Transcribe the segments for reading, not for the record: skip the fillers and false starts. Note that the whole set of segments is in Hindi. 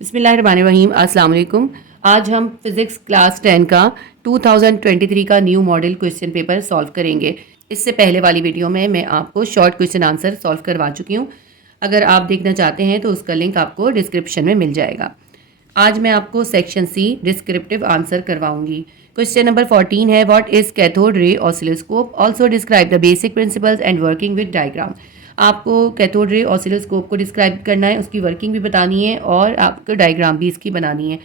बिस्मिल्लाहिर्रहमानिर्रहीम। अस्सलाम वालेकुम। आज हम फिज़िक्स क्लास 10 का 2023 का new model question paper solve करेंगे। इससे पहले वाली वीडियो में मैं आपको शॉर्ट क्वेश्चन आंसर सॉल्व करवा चुकी हूँ। अगर आप देखना चाहते हैं तो उसका लिंक आपको डिस्क्रिप्शन में मिल जाएगा। आज मैं आपको सेक्शन सी डिस्क्रिप्टिव आंसर करवाऊंगी। क्वेश्चन नंबर 14 है, what is cathode ray oscilloscope, also describe the basic principles and working with diagram. आपको कैथोड रे ऑसिलोस्कोप को डिस्क्राइब करना है, उसकी वर्किंग भी बतानी है और आपको डायग्राम भी इसकी बनानी है।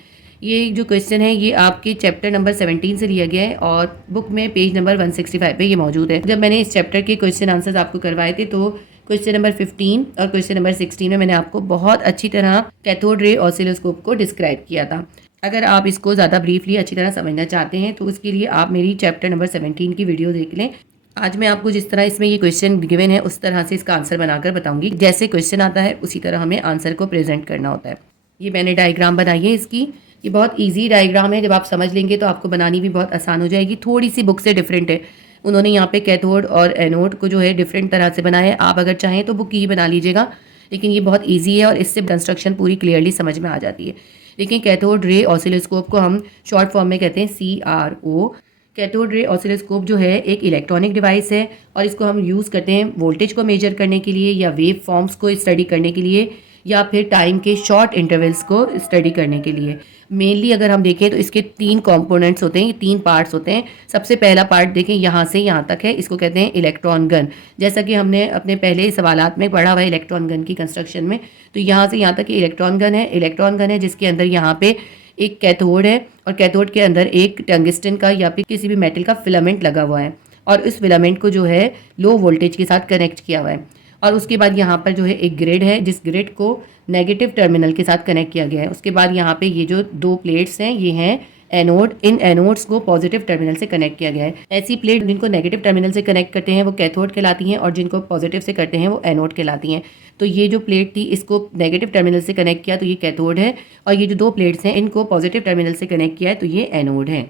ये जो क्वेश्चन है ये आपके चैप्टर नंबर 17 से लिया गया है और बुक में पेज नंबर 165 पे ये मौजूद है। जब मैंने इस चैप्टर के क्वेश्चन आंसर्स आपको करवाए थे तो क्वेश्चन नंबर 15 और क्वेश्चन नंबर 16 में मैंने आपको बहुत अच्छी तरह कैथोड रे ऑसिलोस्कोप को डिस्क्राइब किया था। अगर आप इसको ज़्यादा ब्रीफली अच्छी तरह समझना चाहते हैं तो उसके लिए आप मेरी चैप्टर नंबर 17 की वीडियो देख लें। आज मैं आपको जिस तरह इसमें ये क्वेश्चन गिवन है उस तरह से इसका आंसर बनाकर बताऊंगी। जैसे क्वेश्चन आता है उसी तरह हमें आंसर को प्रेजेंट करना होता है। ये मैंने डायग्राम बनाई है इसकी। ये बहुत इजी डायग्राम है, जब आप समझ लेंगे तो आपको बनानी भी बहुत आसान हो जाएगी। थोड़ी सी बुक से डिफरेंट है, उन्होंने यहाँ पे कैथोड और एनोड को जो है डिफरेंट तरह से बनाया है। आप अगर चाहें तो बुक ही बना लीजिएगा, लेकिन ये बहुत ईजी है और इससे कंस्ट्रक्शन पूरी क्लियरली समझ में आ जाती है। लेकिन कैथोड रे ऑसिलोस्कोप को हम शॉर्ट फॉर्म में कहते हैं CRO। कैथोड रे ऑसिलोस्कोप जो है एक इलेक्ट्रॉनिक डिवाइस है और इसको हम यूज़ करते हैं वोल्टेज को मेजर करने के लिए या वेव फॉर्म्स को स्टडी करने के लिए या फिर टाइम के शॉर्ट इंटरवल्स को स्टडी करने के लिए। मेनली अगर हम देखें तो इसके 3 कंपोनेंट्स होते हैं, 3 पार्ट्स होते हैं। सबसे पहला पार्ट देखें यहाँ से यहाँ तक है, इसको कहते हैं इलेक्ट्रॉन गन। जैसा कि हमने अपने पहले सवालात में पढ़ा हुआ है इलेक्ट्रॉन गन की कंस्ट्रक्शन में, तो यहाँ से यहाँ तक ये इलेक्ट्रॉन गन है। इलेक्ट्रॉन गन है जिसके अंदर यहाँ पे एक कैथोड है और कैथोड के अंदर एक टंगस्टन का या फिर किसी भी मेटल का फिलामेंट लगा हुआ है और इस फिलामेंट को जो है लो वोल्टेज के साथ कनेक्ट किया हुआ है। और उसके बाद यहाँ पर जो है एक ग्रिड है, जिस ग्रिड को नेगेटिव टर्मिनल के साथ कनेक्ट किया गया है। उसके बाद यहाँ पे ये जो 2 प्लेट्स हैं ये हैं एनोड। इन एनोड्स को पॉजिटिव टर्मिनल से कनेक्ट किया गया है। ऐसी प्लेट जिनको नेगेटिव टर्मिनल से कनेक्ट करते हैं वो कैथोड कहलाती हैं और जिनको पॉजिटिव से करते हैं वो एनोड कहलाती हैं। तो ये जो प्लेट थी इसको नेगेटिव टर्मिनल से कनेक्ट किया तो ये कैथोड है, और ये जो 2 प्लेट्स हैं इनको पॉजिटिव टर्मिनल से कनेक्ट किया है तो ये एनोड है।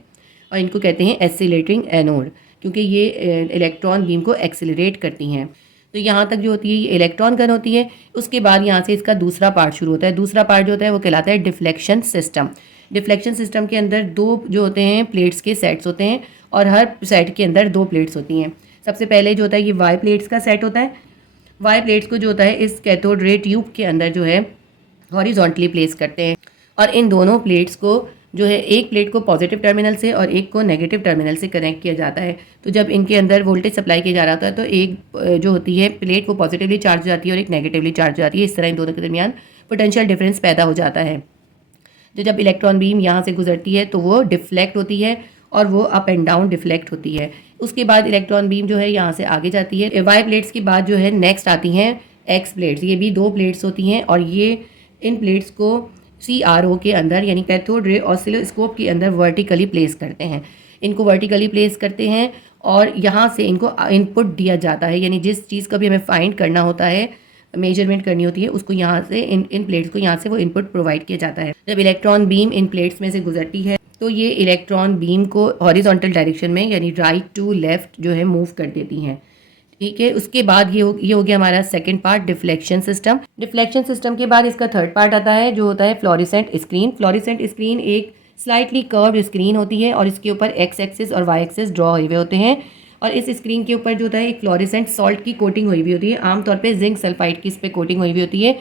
और इनको कहते हैं एक्सीलरेटिंग एनोड, क्योंकि ये इलेक्ट्रॉन बीम को एक्सीलरेट करती हैं। तो यहाँ तक जो होती है ये इलेक्ट्रॉन गन होती है। उसके बाद यहाँ से इसका दूसरा पार्ट शुरू होता है। दूसरा पार्ट जो होता है वो कहलाता है डिफ्लेक्शन सिस्टम। डिफ्लेक्शन सिस्टम के अंदर 2 जो होते हैं प्लेट्स के सेट्स होते हैं और हर सेट के अंदर 2 प्लेट्स होती हैं। सबसे पहले जो होता है ये वाई प्लेट्स का सेट होता है। वाई प्लेट्स को जो होता है इस कैथोड रे ट्यूब के अंदर जो है हॉरिजॉन्टली प्लेस करते हैं और इन दोनों प्लेट्स को जो है एक प्लेट को पॉजिटिव टर्मिनल से और एक को नेगेटिव टर्मिनल से कनेक्ट किया जाता है। तो जब इनके अंदर वोल्टेज सप्लाई किया जा रहा होता है तो एक जो होती है प्लेट वो पॉजिटिवली चार्ज हो जाती है और एक नेगेटिवली चार्ज हो जाती है। इस तरह इन दोनों के दरमियान पोटेंशियल डिफरेंस पैदा हो जाता है। तो जब इलेक्ट्रॉन बीम यहाँ से गुजरती है तो वो डिफ्लेक्ट होती है और वो अप एंड डाउन डिफ्लेक्ट होती है। उसके बाद इलेक्ट्रॉन बीम जो है यहाँ से आगे जाती है। वाई प्लेट्स के बाद जो है नेक्स्ट आती हैं एक्स प्लेट्स। ये भी 2 प्लेट्स होती हैं और ये इन प्लेट्स को CRO के अंदर यानी कैथोड रे ऑसिलोस्कोप के अंदर वर्टिकली प्लेस करते हैं। इनको वर्टिकली प्लेस करते हैं और यहाँ से इनको इनपुट दिया जाता है, यानी जिस चीज़ का भी हमें फाइंड करना होता है, मेजरमेंट करनी होती है, उसको यहाँ से इन प्लेट्स को यहाँ से वो इनपुट प्रोवाइड किया जाता है। जब इलेक्ट्रॉन बीम इन प्लेट्स में से गुजरती है तो ये इलेक्ट्रॉन बीम को हॉरिजॉन्टल डायरेक्शन में यानी राइट टू लेफ्ट जो है मूव कर देती हैं। ठीक है, उसके बाद ये हो गया हमारा second part deflection system. Deflection system के बाद इसका थर्ड पार्ट आता है जो होता है फ्लोरेसेंट स्क्रीन। फ्लोरेसेंट स्क्रीन एक स्लाइटली कर्व्ड स्क्रीन होती है और इसके ऊपर एक्स एक्सिस और वाई एक्सिस ड्रॉ हुए होते हैं और इस स्क्रीन के ऊपर जो होता है एक फ्लोरेसेंट सॉल्ट की कोटिंग हुई हुई होती है। आमतौर पर जिंक सल्फाइड की इस पर कोटिंग हुई हुई होती है।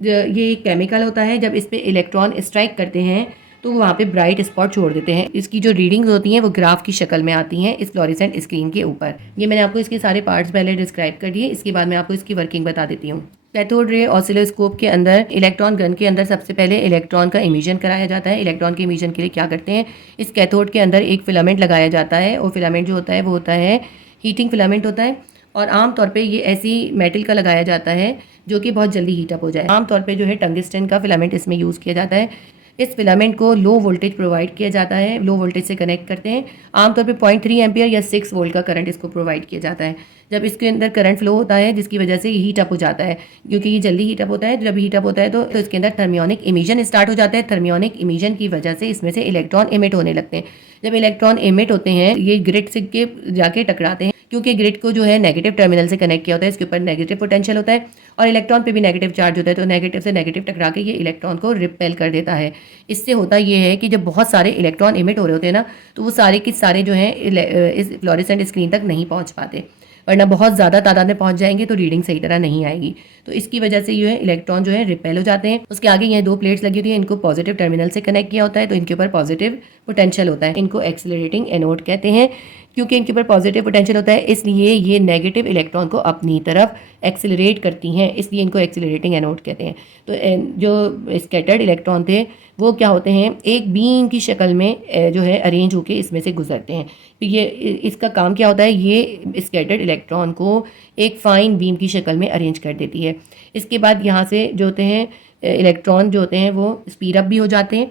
ये एक केमिकल होता है, जब इस पर इलेक्ट्रॉन स्ट्राइक करते हैं तो वहाँ पे ब्राइट स्पॉट छोड़ देते हैं। इसकी जो रीडिंग्स होती हैं वो ग्राफ की शक्ल में आती हैं इस फ्लोरेसेंट स्क्रीन के ऊपर। ये मैंने आपको इसके सारे पार्ट्स पहले डिस्क्राइब कर दिए। इसके बाद मैं आपको इसकी वर्किंग बता देती हूँ। कैथोड रे ऑसिलोस्कोप के अंदर इलेक्ट्रॉन गन के अंदर सबसे पहले इलेक्ट्रॉन का इमिशन कराया जाता है। इलेक्ट्रॉन के इमिशन के लिए क्या करते हैं, इस कैथोड के अंदर एक फिलामेंट लगाया जाता है और फिलामेंट जो होता है वो होता है हीटिंग फिलामेंट होता है और आमतौर पे ये ऐसी मेटल का लगाया जाता है जो कि बहुत जल्दी हीटअप हो जाए। आमतौर पे जो है टंगस्टन का फिलामेंट इसमें यूज़ किया जाता है। इस फिलामेंट को लो वोल्टेज प्रोवाइड किया जाता है, लो वोल्टेज से कनेक्ट करते हैं। आमतौर पे 0.3 एम्पियर या 6 वोल्ट का करंट इसको प्रोवाइड किया जाता है। जब इसके अंदर करंट फ्लो होता है जिसकी वजह से हीट अप हो जाता है, क्योंकि ये जल्दी हीट अप होता है। जब हीट अप होता है तो इसके अंदर थर्मियोनिक इमिशन स्टार्ट हो जाता है। थर्मियोनिक इमिशन की वजह से इसमें से इलेक्ट्रॉन इमिट होने लगते हैं। जब इलेक्ट्रॉन इमिट होते हैं ये ग्रिड से के जाके टकराते हैं, क्योंकि ग्रिड को जो है नेगेटिव टर्मिनल से कनेक्ट किया होता है, इसके ऊपर नेगेटिव पोटेंशियल होता है और इलेक्ट्रॉन पे भी नेगेटिव चार्ज होता है, तो नेगेटिव से नेगेटिव टकरा के ये इलेक्ट्रॉन को रिपेल कर देता है। इससे होता ये है कि जब बहुत सारे इलेक्ट्रॉन इमिट हो रहे होते हैं ना, तो वो सारे के सारे जो हैं इस फ्लोरेसेंट स्क्रीन तक नहीं पहुंच पाते, वरना बहुत ज़्यादा तादाद में पहुंच जाएंगे तो रीडिंग सही तरह नहीं आएगी। तो इसकी वजह से ये इलेक्ट्रॉन जो है रिपेल हो जाते हैं। उसके आगे ये 2 प्लेट्स लगी होती हैं, इनको पॉजिटिव टर्मिनल से कनेक्ट किया होता है, तो इनके ऊपर पॉजिटिव पोटेंशियल होता है। इनको एक्सेलरेटिंग एनोड कहते हैं। क्योंकि इनके ऊपर पॉजिटिव पोटेंशियल होता है, इसलिए ये नेगेटिव इलेक्ट्रॉन को अपनी तरफ एक्सेलरेट करती हैं, इसलिए इनको एक्सेलरेटिंग एनोड कहते हैं। तो जो स्कैटर्ड इलेक्ट्रॉन थे वो क्या होते हैं, एक बीम की शक्ल में जो है अरेंज होके इसमें से गुजरते हैं। तो ये इसका काम क्या होता है, ये स्कैटर्ड इलेक्ट्रॉन को एक फाइन बीम की शक्ल में अरेंज कर देती है। इसके बाद यहाँ से जो होते हैं इलेक्ट्रॉन जो होते हैं वो स्पीड अप भी हो जाते हैं,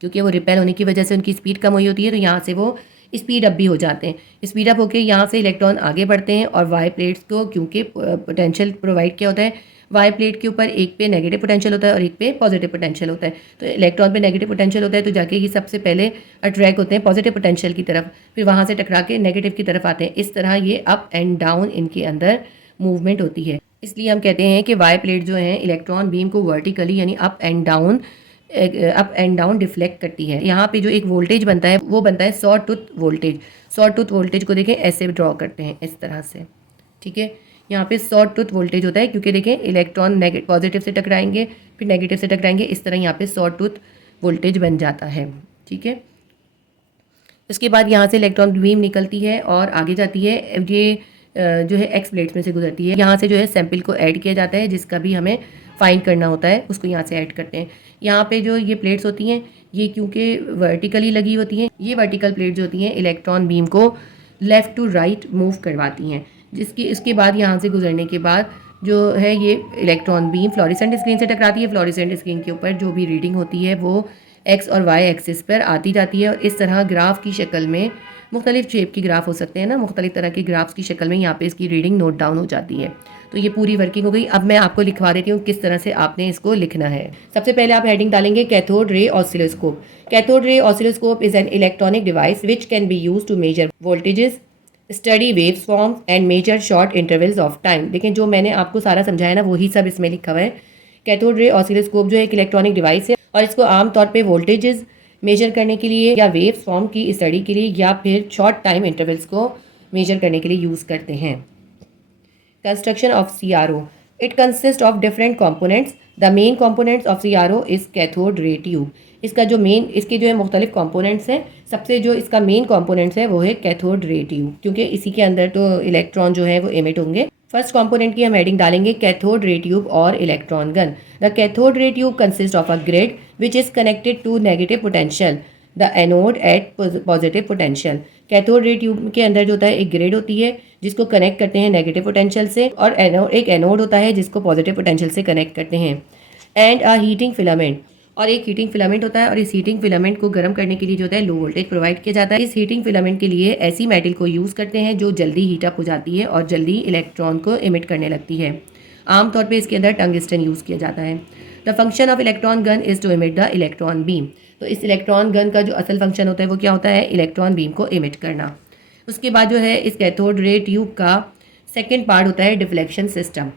क्योंकि वो रिपेल होने की वजह से उनकी स्पीड कम हुई होती है, तो यहाँ से वो स्पीड अप भी हो जाते हैं। स्पीड अप होकर यहाँ से इलेक्ट्रॉन आगे बढ़ते हैं और वाई प्लेट्स को क्योंकि पोटेंशियल प्रोवाइड किया होता है, वाई प्लेट के ऊपर एक पे नेगेटिव पोटेंशियल होता है और एक पे पॉजिटिव पोटेंशियल होता है। तो इलेक्ट्रॉन पे नेगेटिव पोटेंशियल होता है, तो जाके ये सबसे पहले अट्रैक्ट होते हैं पॉजिटिव पोटेंशियल की तरफ, फिर वहाँ से टकरा के नेगेटिव की तरफ आते हैं। इस तरह ये अप एंड डाउन इनके अंदर मूवमेंट होती है। इसलिए हम कहते हैं कि वाई प्लेट जो है इलेक्ट्रॉन बीम को वर्टिकली यानी अप एंड डाउन डिफ्लेक्ट करती है। यहाँ पे जो एक वोल्टेज बनता है वो बनता है saw tooth voltage. Saw tooth voltage को देखें ऐसे ड्रॉ करते हैं इस तरह से, ठीक है। यहाँ पे सॉ टूथ वोल्टेज होता है, क्योंकि देखें इलेक्ट्रॉन पॉजिटिव से टकराएंगे फिर नेगेटिव से टकराएंगे, इस तरह यहाँ पे सॉ टूथ वोल्टेज बन जाता है, ठीक है। उसके बाद यहाँ से इलेक्ट्रॉन बीम निकलती है और आगे जाती है, ये जो है एक्स प्लेट्स में से गुजरती है। यहाँ से जो है सैंपल को ऐड किया जाता है, जिसका भी हमें फाइंड करना होता है उसको यहाँ से ऐड करते हैं। यहाँ पे जो ये प्लेट्स होती हैं ये क्योंकि वर्टिकली लगी होती हैं, ये वर्टिकल प्लेट जो होती हैं इलेक्ट्रॉन बीम को लेफ़्ट टू राइट मूव करवाती हैं। इसके बाद यहाँ से गुजरने के बाद जो है ये इलेक्ट्रॉन बीम फ्लोरेसेंट स्क्रीन से टकराती है। फ्लोरेसेंट स्क्रीन के ऊपर जो भी रीडिंग होती है वो एक्स और वाई एक्सिस पर आती जाती है, और इस तरह ग्राफ की शक्ल में मुख्तलिफ शेप की ग्राफ हो सकते हैं ना, मुख्तलिफ तरह के ग्राफ्स की शक्ल में यहाँ पे इसकी रीडिंग नोट डाउन हो जाती है। तो ये पूरी वर्किंग हो गई। अब मैं आपको लिखवा देती हूँ किस तरह से आपने इसको लिखना है। सबसे पहले आप हेडिंग डालेंगे cathode ray oscilloscope. Cathode ray oscilloscope is an electronic device which can be use to measure voltages, study waves forms and measure short intervals of time. लेकिन जो मैंने आपको सारा समझाया ना वही सब इसमें लिखा हुआ है। कैथोड रे ऑसिलोस्कोप जो है एक इलेक्ट्रॉनिक डिवाइस है और इसको आमतौर पर वोल्टेजेस मेजर करने के लिए या वेव्स फॉर्म की स्टडी के लिए या फिर शॉर्ट टाइम इंटरवल्स को मेजर करने के लिए यूज़ करते हैं। Construction of CRO, it consist of different components. The main components of CRO is cathode ray tube. इसका जो मेन इसके जो है मुख्तलिफ कंपोनेंट्स हैं, सबसे जो इसका मेन कंपोनेंट्स है वो है कैथोड रे ट्यूब, क्योंकि इसी के अंदर तो इलेक्ट्रॉन जो है वो एमिट होंगे। फर्स्ट कंपोनेंट की हम हेडिंग डालेंगे कैथोड रे ट्यूब और electron gun. The cathode ray tube consist of a grid which is connected to negative potential, the anode at positive potential. Cathode ray tube के अंदर जो होता है एक ग्रिड होती है जिसको कनेक्ट करते हैं नेगेटिव पोटेंशियल से, और एक एनोड होता है जिसको पॉजिटिव पोटेंशियल से कनेक्ट करते हैं, एंड अ हीटिंग फिलामेंट, और एक हीटिंग फिलामेंट होता है, और इस हीटिंग फिलामेंट को गर्म करने के लिए जो होता है लो वोल्टेज प्रोवाइड किया जाता है। इस हीटिंग फिलामेंट के लिए ऐसी मेटल को यूज़ करते हैं जो जल्दी हीट अप हो जाती है और जल्दी इलेक्ट्रॉन को इमिट करने लगती है। आमतौर पे इसके अंदर टंगस्टन यूज़ किया जाता है। The function of electron gun is to emit the electron beam. तो इस इलेक्ट्रॉन गन का जो असल फंक्शन होता है वो क्या होता है, इलेक्ट्रॉन बीम को इमिट करना। उसके बाद जो है इस कैथोड रे ट्यूब का सेकेंड पार्ट होता है डिफ्लेक्शन सिस्टम।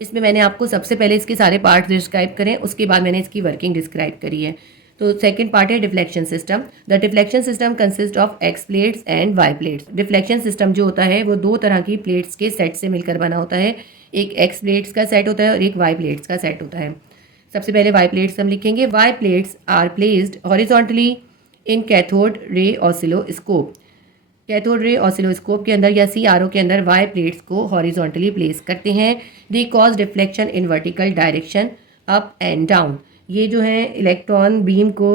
इसमें मैंने आपको सबसे पहले इसके सारे पार्ट डिस्क्राइब करें, उसके बाद मैंने इसकी वर्किंग डिस्क्राइब करी है। तो सेकंड पार्ट है deflection system. The deflection system consist of X plates and Y plates. Deflection system जो होता है वो 2 तरह की प्लेट्स के सेट से मिलकर बना होता है। एक एक्स प्लेट्स का सेट होता है और एक वाई प्लेट्स का सेट होता है। सबसे पहले वाई प्लेट्स हम लिखेंगे। Y plates are placed horizontally in cathode ray oscilloscope. Cathode ray oscilloscope के अंदर या CRO के अंदर वाई प्लेट्स को हॉरिजॉन्टली प्लेस करते हैं। They cause deflection in vertical direction up and down. ये जो है इलेक्ट्रॉन बीम को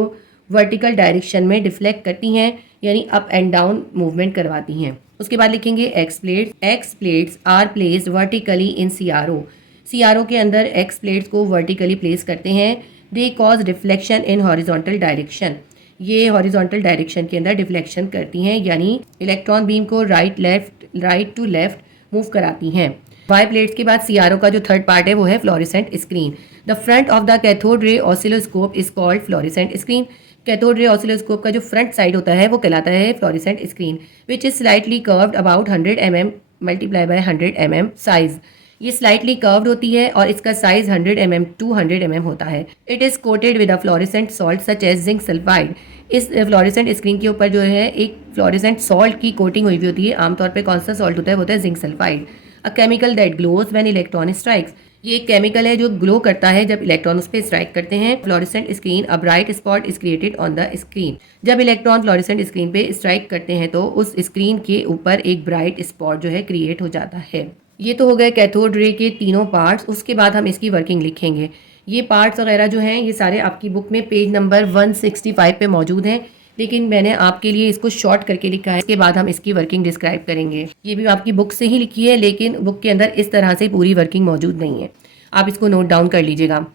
वर्टिकल डायरेक्शन में डिफ्लेक्ट करती हैं, यानी अप एंड डाउन मूवमेंट करवाती हैं। उसके बाद लिखेंगे X plates. X plates are placed vertically in CRO। CRO के अंदर एक्स प्लेट्स को वर्टिकली प्लेस करते हैं। They cause deflection in horizontal direction. ये हॉरिजॉन्टल डायरेक्शन के अंदर डिफ्लेक्शन करती हैं, यानी इलेक्ट्रॉन बीम को राइट टू लेफ्ट मूव कराती हैं। वाई प्लेट्स के बाद CRO का जो थर्ड पार्ट है वो है fluorescent screen. The front of the cathode ray oscilloscope is called fluorescent screen. Cathode ray oscilloscope का जो फ्रंट साइड होता है वो कहलाता है fluorescent screen, which is slightly curved about 100 mm multiply by 100 mm size. ये स्लाइटली कर्व्ड होती है और इसका साइज 100 mm टू 100 mm होता है। It is coated with a fluorescent salt such as zinc sulphide. इस फ्लोरेसेंट स्क्रीन के ऊपर जो है एक फ्लोरेसेंट सॉल्ट की कोटिंग हुई होती है। आमतौर पे कौन सा सॉल्ट होता है, वो होता है zinc sulphide. A chemical that glows when electron strikes. ये एक केमिकल है जो ग्लो करता है जब इलेक्ट्रॉन उस पर स्ट्राइक करते हैं। Fluorescent screen a bright spot is created on the screen. जब इलेक्ट्रॉन फ्लोरेसेंट स्क्रीन पे स्ट्राइक करते हैं तो उस स्क्रीन के ऊपर एक ब्राइट स्पॉट जो है क्रिएट हो जाता है। ये तो हो गए कैथोड रे के तीनों पार्ट्स। उसके बाद हम इसकी वर्किंग लिखेंगे। ये पार्ट्स वगैरह जो हैं ये सारे आपकी बुक में पेज नंबर 165 पे मौजूद हैं, लेकिन मैंने आपके लिए इसको शॉर्ट करके लिखा है। इसके बाद हम इसकी वर्किंग डिस्क्राइब करेंगे। ये भी आपकी बुक से ही लिखी है, लेकिन बुक के अंदर इस तरह से पूरी वर्किंग मौजूद नहीं है। आप इसको नोट डाउन कर लीजिएगा।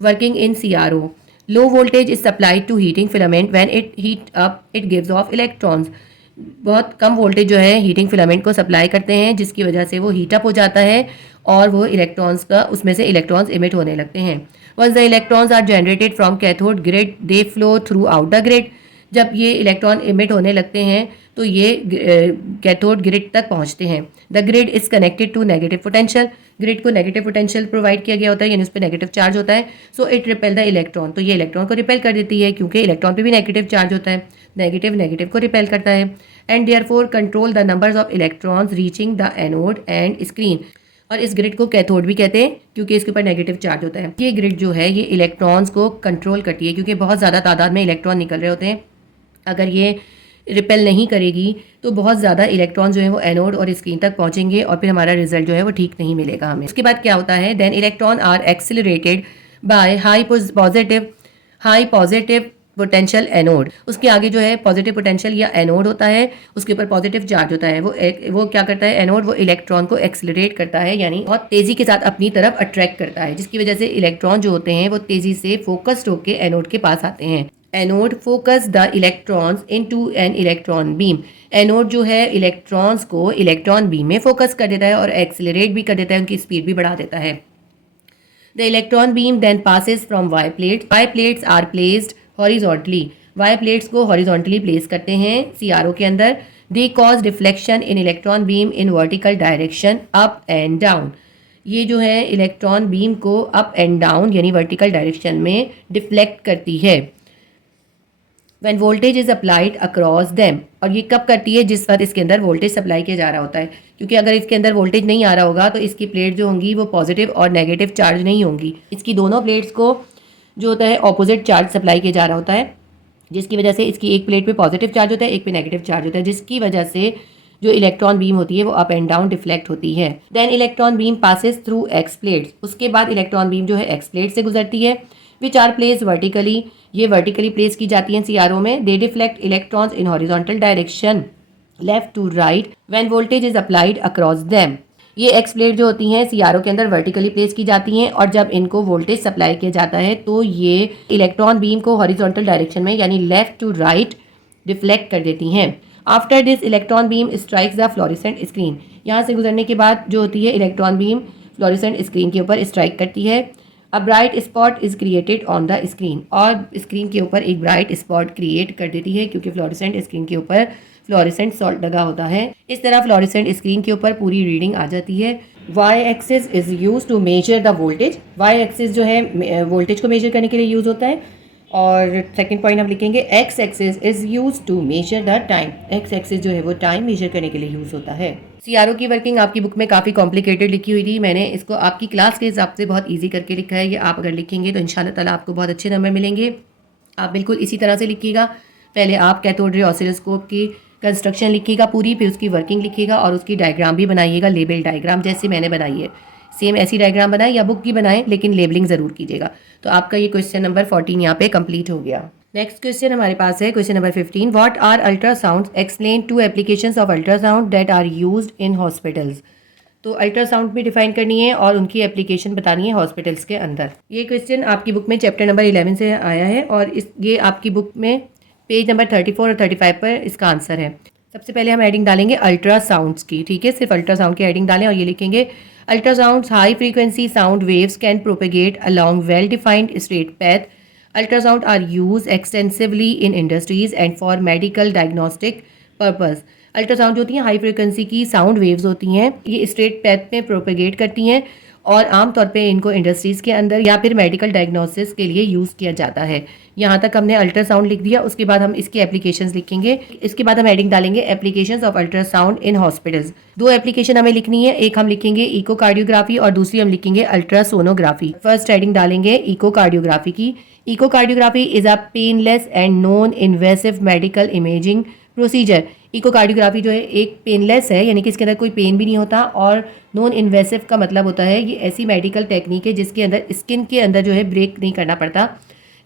Working in CRO। Low voltage is supplied to heating filament when it heat up it gives off electrons. बहुत कम वोल्टेज जो है हीटिंग फिलामेंट को सप्लाई करते हैं, जिसकी वजह से वो हीटअप हो जाता है और वो इलेक्ट्रॉन्स का उसमें से इलेक्ट्रॉन्स इमिट होने लगते हैं। Once the electrons are generated from cathode grid they flow throughout the grid. जब ये इलेक्ट्रॉन इमिट होने लगते हैं तो ये कैथोड ग्रिड तक पहुंचते हैं। The grid is connected to negative potential. Grid को नेगेटिव पोटेंशियल प्रोवाइड किया गया होता है, यानी उस पर नेगेटिव चार्ज होता है। So it repel the electron. तो ये इलेक्ट्रॉन को रिपेल कर देती है, क्योंकि इलेक्ट्रॉन पे भी नेगेटिव चार्ज होता है। नेगेटिव नेगेटिव को रिपेल करता है। And therefore control the numbers of electrons reaching the anode and screen. और इस ग्रिड को कैथोड भी कहते हैं, क्योंकि इसके ऊपर नेगेटिव चार्ज होता है। ये ग्रिड जो है ये इलेक्ट्रॉन्स को कंट्रोल करती है, क्योंकि बहुत ज़्यादा तादाद में इलेक्ट्रॉन निकल रहे होते हैं। अगर ये रिपेल नहीं करेगी तो बहुत ज़्यादा इलेक्ट्रॉन जो है वो एनोड और स्क्रीन तक पहुंचेंगे और फिर हमारा रिजल्ट जो है वो ठीक नहीं मिलेगा हमें। उसके बाद क्या होता है, then electron are accelerated by high positive potential anode. उसके आगे जो है पॉजिटिव पोटेंशियल या एनोड होता है, उसके ऊपर पॉजिटिव चार्ज होता है। वो क्या करता है, एनोड वो इलेक्ट्रॉन को एक्सिलरेट करता है, यानी बहुत तेज़ी के साथ अपनी तरफ अट्रैक्ट करता है, जिसकी वजह से इलेक्ट्रॉन जो होते हैं वो तेज़ी से फोकस्ड होकर एनोड के पास आते हैं। Anode focus the electrons into an electron beam. Anode जो है इलेक्ट्रॉन्स को इलेक्ट्रॉन बीम में फोकस कर देता है और एक्सिलरेट भी कर देता है, उनकी स्पीड भी बढ़ा देता है। The electron beam then passes from Y plates. Y plates are placed horizontally. Y plates को हॉरिजॉन्टली प्लेस करते हैं CRO के अंदर। They cause deflection in electron beam in vertical direction up and down. ये जो है इलेक्ट्रॉन बीम को अप एंड डाउन यानी वर्टिकल डायरेक्शन में डिफ्लेक्ट करती है। When voltage is applied across them. और ये कब करती है, जिस वक्त इसके अंदर वोल्टेज सप्लाई किया जा रहा होता है, क्योंकि अगर इसके अंदर वोल्टेज नहीं आ रहा होगा तो इसकी प्लेट जो होंगी वो पॉजिटिव और नेगेटिव चार्ज नहीं होंगी। इसकी दोनों प्लेट्स को जो होता है ऑपोजिट चार्ज सप्लाई किया जा रहा होता है, जिसकी वजह से इसकी एक प्लेट पे पॉजिटिव चार्ज होता है, एक पे नेगेटिव चार्ज होता है, जिसकी वजह से जो इलेक्ट्रॉन बीम होती है वो अप एंड डाउन डिफ्लेक्ट होती है। Then electron beam passes through X plates. उसके बाद इलेक्ट्रॉन बीम जो है एक्स प्लेट से गुजरती है, विच आर प्लेस वर्टिकली। ये वर्टिकली प्लेस की जाती हैं CRO में। They deflect electrons in horizontal direction left to right when voltage is applied across them. ये एक्स प्लेट जो होती हैं CRO के अंदर वर्टिकली प्लेस की जाती हैं, और जब इनको वोल्टेज सप्लाई किया जाता है तो ये इलेक्ट्रॉन बीम को हॉरिजॉन्टल डायरेक्शन में यानी लेफ्ट टू राइट डिफ्लेक्ट कर देती हैं। After this electron beam strikes the fluorescent screen. यहाँ से गुजरने के बाद जो होती है इलेक्ट्रॉन बीम फ्लोरेसेंट स्क्रीन के ऊपर स्ट्राइक करती है। A bright spot is created on the screen. और स्क्रीन के ऊपर एक ब्राइट स्पॉट क्रिएट कर देती है, क्योंकि फ्लोरेसेंट स्क्रीन के ऊपर फ्लोरेसेंट सॉल्ट लगा होता है। इस तरह फ्लोरेसेंट स्क्रीन के ऊपर पूरी रीडिंग आ जाती है। Y axis is use to measure the voltage. Y axis जो है वोल्टेज को मेजर करने के लिए यूज होता है। और सेकंड पॉइंट हम लिखेंगे X axis is use to measure the time. X axis जो है वो टाइम मेजर करने के लिए यूज होता है। CRO की वर्किंग आपकी बुक में काफ़ी कॉम्प्लिकेटेड लिखी हुई थी, मैंने इसको आपकी क्लास के हिसाब से बहुत ईजी करके लिखा है। ये आप अगर लिखेंगे तो इंशाल्लाह ताला आपको बहुत अच्छे नंबर मिलेंगे। आप बिल्कुल इसी तरह से लिखिएगा। पहले आप कैथोड रे ऑसिलोस्कोप की कंस्ट्रक्शन लिखिएगा पूरी, फिर उसकी वर्किंग लिखिएगा और उसकी डायग्राम भी बनाइएगा, लेबल डायग्राम जैसे मैंने बनाई है। सेम ऐसी डायग्राम बनाए या बुक की बनाएं, लेकिन लेबलिंग ज़रूर कीजिएगा। तो आपका ये क्वेश्चन नंबर 14 यहाँ पे कंप्लीट हो गया। नेक्स्ट क्वेश्चन हमारे पास है question number 15। What are ultrasound? Explain two applications of ultrasound that are used in hospitals. तो अल्ट्रासाउंड भी डिफाइन करनी है और उनकी एप्लीकेशन बतानी है हॉस्पिटल्स के अंदर। ये क्वेश्चन आपकी बुक में चैप्टर नंबर 11 से आया है और ये आपकी बुक में पेज नंबर 34 और 35 पर इसका आंसर है। सबसे पहले हम एडिंग डालेंगे अल्ट्रासाउंड्स की, ठीक है, सिर्फ अल्ट्रासाउंड की एडिंग डालें और ये लिखेंगे ultrasounds high frequency sound waves can propagate along well defined straight path. Ultrasound are used extensively in industries and for medical diagnostic purpose. Ultrasound जो होती हैं हाई फ्रिक्वेंसी की साउंड वेव्स होती हैं, ये स्ट्रेट पैथ में प्रोपेगेट करती हैं और आमतौर पे इनको इंडस्ट्रीज़ के अंदर या फिर मेडिकल डायग्नोसिस के लिए यूज़ किया जाता है। यहाँ तक हमने अल्ट्रासाउंड लिख दिया, उसके बाद हम इसकी एप्लीकेशंस लिखेंगे। इसके बाद हम हेडिंग डालेंगे applications of ultrasound in hospitals. 2 application हमें लिखनी है, एक हम लिखेंगे इकोकार्डियोग्राफी और दूसरी हम लिखेंगे अल्ट्रासोनोग्राफी। फर्स्ट हेडिंग डालेंगे इकोकार्डियोग्राफी की। Echocardiography is a painless and non invasive medical imaging procedure. Echocardiography जो है एक पेनलेस है, यानी कि इसके अंदर कोई पेन भी नहीं होता, और नॉन इन्वेसिव का मतलब होता है ये ऐसी मेडिकल टेक्निक है जिसके अंदर स्किन के अंदर जो है ब्रेक नहीं करना पड़ता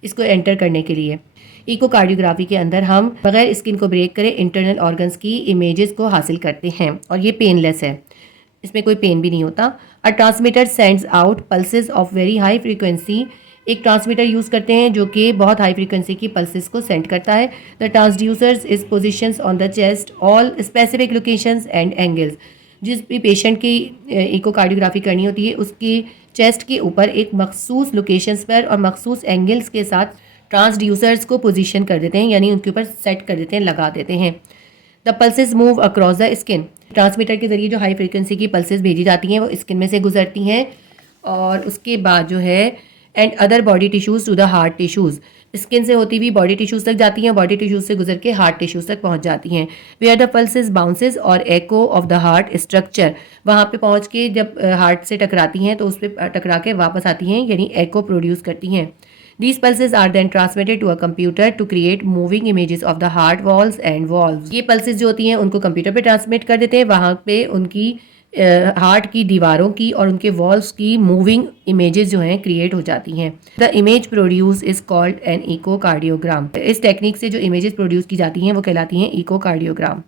इसको एंटर करने के लिए। इकोकार्डियोग्राफी के अंदर हम बगैर स्किन को ब्रेक करे इंटरनल ऑर्गन्स की इमेजेस को हासिल करते हैं और ये पेनलेस है, इसमें कोई पेन भी नहीं होता। A transmitter sends out pulses of very high frequency. एक ट्रांसमीटर यूज़ करते हैं जो कि बहुत हाई फ्रीक्वेंसी की पल्सेस को सेंड करता है। The transducers is positions on the chest all specific locations and angles. जिस भी पेशेंट की इकोकार्डियोग्राफी करनी होती है उसकी चेस्ट के ऊपर एक मखसूस लोकेशंस पर और मखसूस एंगल्स के साथ ट्रांसड्यूसर्स को पोजीशन कर देते हैं, यानी उनके ऊपर सेट कर देते हैं, लगा देते हैं। The pulses move across the skin. Transmitter के जरिए जो हाई फ्रीक्वेंसी की पल्सेस भेजी जाती हैं वो स्किन में से गुजरती हैं और उसके बाद जो है and other body tissues to the heart tissues. Skin से होती हुई बॉडी टिश्यूज़ तक जाती हैं, बॉडी टिश्यूज़ से गुजर के हार्ट टिश्यूज़ तक पहुंच जाती हैं। वेयर द पल्सेस बाउंसेस और एको ऑफ द हार्ट स्ट्रक्चर। वहाँ पे पहुंच के जब हार्ट से टकराती हैं तो उस पर टकरा के वापस आती हैं, यानी एको प्रोड्यूस करती हैं। These pulses are then transmitted to a computer to create moving images of the heart walls and valves। ये pulses जो होती हैं उनको कंप्यूटर पे ट्रांसमिट कर देते हैं, वहाँ पे उनकी हार्ट की दीवारों की और उनके वॉल्स की मूविंग इमेजेस जो हैं क्रिएट हो जाती हैं। The image produce is called an echocardiogram. इस टेक्निक से जो इमेजेस प्रोड्यूस की जाती हैं वो कहलाती हैं इकोकार्डियोग्राम।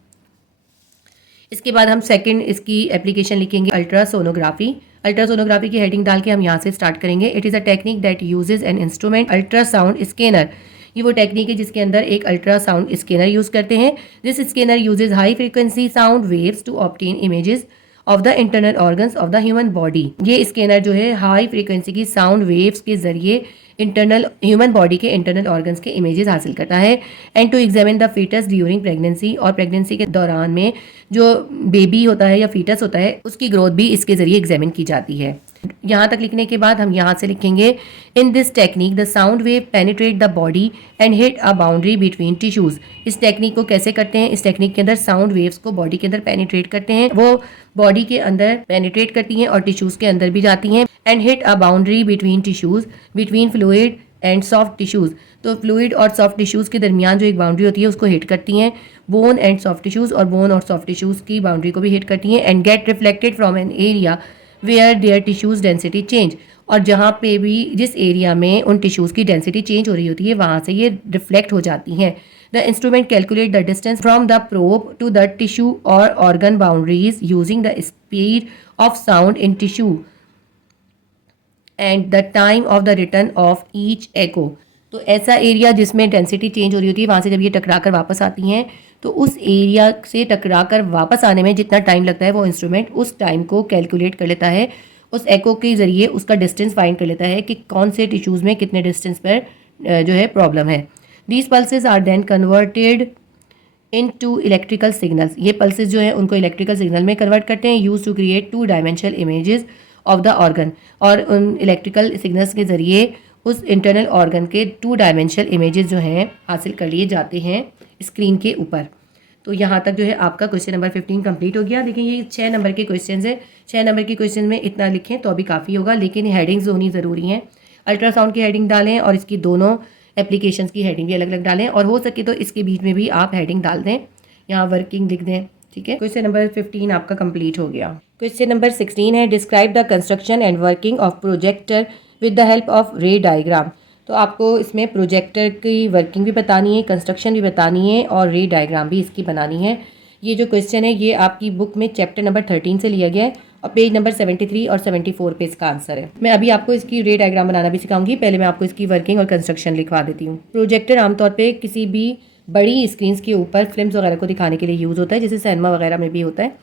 इसके बाद हम सेकंड इसकी एप्लीकेशन लिखेंगे अल्ट्रासोनोग्राफी। अल्ट्रासोनोग्राफी की हेडिंग डाल के हम यहाँ से स्टार्ट करेंगे। It is a technique that usage an instrument ultrasound scanner. ये वो टेक्निक है जिसके अंदर एक अल्ट्रासाउंड स्कैनर यूज़ करते हैं। This scanner uses high frequency sound waves to obtain images of the internal organs of the human body. ये स्कैनर जो है हाई फ्रीक्वेंसी की साउंड वेव्स के जरिए इंटरनल ह्यूमन बॉडी के इंटरनल ऑर्गन्स के इमेजेस हासिल करता है। And to examine the foetus during pregnancy, और प्रेगनेंसी के दौरान में जो बेबी होता है या फीटस होता है उसकी ग्रोथ भी इसके जरिए एग्जामिन की जाती है। यहाँ तक लिखने के बाद हम यहाँ से लिखेंगे in this technique the sound wave penetrate the body and hit a boundary between tissues. इस टेक्निक को कैसे करते हैं? इस टेक्निक के अंदर साउंड वेव्स को बॉडी के अंदर पेनिट्रेट करते हैं, वो बॉडी के अंदर पेनिट्रेट करती हैं और टिश्यूज के अंदर भी जाती हैं। And hit a boundary between tissues between fluid and soft tissues. तो फ्लूइड और सॉफ्ट टिश्यूज के दरमियान जो एक बाउंड्री होती है उसको हिट करती हैं। बोन एंड सॉफ्ट टिश्यूज, और बोन और सॉफ्ट टिश्यूज की बाउंड्री को भी हिट करती हैं। And get reflected from an area where their tissues density change. और जहाँ पे भी जिस एरिया में उन टिश्यूज की डेंसिटी चेंज हो रही होती है वहाँ से ये रिफ्लेक्ट हो जाती हैं। The instrument calculate the distance from the probe to the tissue और organ boundaries using the speed of sound in tissue and the time of the return of each echo. तो ऐसा एरिया जिसमें डेंसिटी चेंज हो रही होती है वहाँ से जब ये टकरा कर वापस आती हैं तो उस एरिया से टकरा कर वापस आने में जितना टाइम लगता है वो इंस्ट्रूमेंट उस टाइम को कैलकुलेट कर लेता है। उस एको के ज़रिए उसका डिस्टेंस फाइंड कर लेता है कि कौन से टिश्यूज़ में कितने डिस्टेंस पर जो है प्रॉब्लम है। These pulses are then converted into electrical signals. ये पल्सेस जो है उनको इलेक्ट्रिकल सिग्नल में कन्वर्ट करते हैं, use to create 2 dimensional images of the organ. और उन इलेक्ट्रिकल सिग्नल्स के ज़रिए उस इंटरनल ऑर्गन के 2 डायमेंशनल इमेजेस जो हैं हासिल कर लिए जाते हैं स्क्रीन के ऊपर। तो यहाँ तक जो है आपका क्वेश्चन नंबर 15 कंप्लीट हो गया। देखिए ये 6 नंबर के क्वेश्चन है, 6 नंबर के क्वेश्चन में इतना लिखें तो अभी काफ़ी होगा, लेकिन हेडिंग्स होनी ज़रूरी हैं। अल्ट्रासाउंड की हेडिंग डालें और इसकी दोनों एप्लीकेशंस की हेडिंग भी अलग अलग डालें, और हो सके तो इसके बीच में भी आप हेडिंग डाल दें, यहाँ वर्किंग लिख दें। ठीक है, क्वेश्चन नंबर 15 आपका कंप्लीट हो गया। क्वेश्चन नंबर 16 है describe the construction and working of projector with the help of रे डायग्राम। तो आपको इसमें प्रोजेक्टर की वर्किंग भी बतानी है, कंस्ट्रक्शन भी बतानी है और रे डायग्राम भी इसकी बनानी है। ये जो क्वेश्चन है ये आपकी बुक में चैप्टर नंबर 13 से लिया गया है और पेज नंबर 73 और 74 पे इसका आंसर है। मैं अभी आपको इसकी रे डायग्राम बनाना भी सिखाऊंगी, पहले मैं आपको इसकी वर्किंग और कंस्ट्रक्शन लिखवा देती हूँ। प्रोजेक्टर आमतौर पर किसी भी बड़ी स्क्रीन के ऊपर फिल्म्स वगैरह को दिखाने के लिए यूज़ होता है, जैसे सिनेमा वगैरह में भी होता है।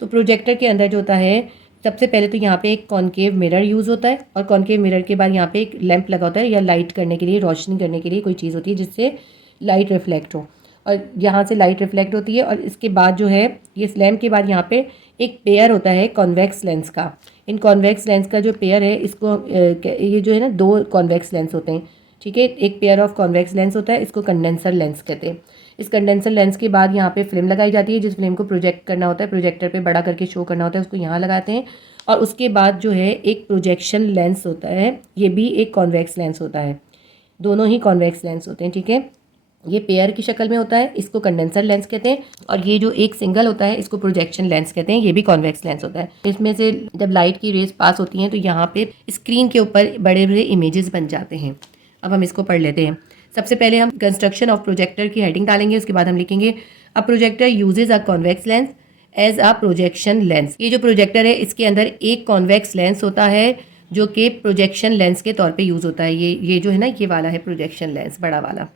तो प्रोजेक्टर के अंदर जो होता है सबसे पहले तो यहाँ पे एक कॉनकेव मिरर यूज़ होता है, और कॉनकेव मिरर के बाद यहाँ पे एक लैंप लगा होता है या लाइट करने के लिए, रोशनी करने के लिए कोई चीज़ होती है जिससे लाइट रिफ्लेक्ट हो। और यहाँ से लाइट रिफ्लेक्ट होती है। और इसके बाद जो है ये इस लैम्प के बाद यहाँ पे एक पेयर होता है कॉन्वेक्स लेंस का। इन कॉन्वेक्स लेंस का जो पेयर है इसको ये जो है ना 2 कॉन्वेक्स लेंस होते हैं, ठीक है। एक पेयर ऑफ कॉन्वेक्स लेंस होता है, इसको कंडेंसर लेंस कहते हैं। इस कंडेंसर लेंस के बाद यहाँ पे फिल्म लगाई जाती है, जिस फिल्म को प्रोजेक्ट करना होता है, प्रोजेक्टर पे बड़ा करके शो करना होता है, उसको यहाँ लगाते हैं। और उसके बाद जो है एक प्रोजेक्शन लेंस होता है, ये भी एक कॉन्वेक्स लेंस होता है, दोनों ही कॉन्वेक्स लेंस होते हैं, ठीक है। ये पेयर की शक्ल में होता है, इसको कंडेंसर लेंस कहते हैं। और ये जो एक सिंगल होता है इसको प्रोजेक्शन लेंस कहते हैं, ये भी कॉन्वेक्स लेंस होता है। इसमें से जब लाइट की रेज पास होती हैं तो यहाँ पे स्क्रीन के ऊपर बड़े बड़े इमेजेस बन जाते हैं। अब हम इसको पढ़ लेते हैं। सबसे पहले हम कंस्ट्रक्शन ऑफ प्रोजेक्टर की हेडिंग डालेंगे, उसके बाद हम लिखेंगे a projector uses a convex lens as a projection lens. ये जो प्रोजेक्टर है इसके अंदर एक कॉन्वेक्स लेंस होता है जो कि प्रोजेक्शन लेंस के तौर पे यूज़ होता है। ये जो है ना ये वाला है प्रोजेक्शन लेंस, बड़ा वाला।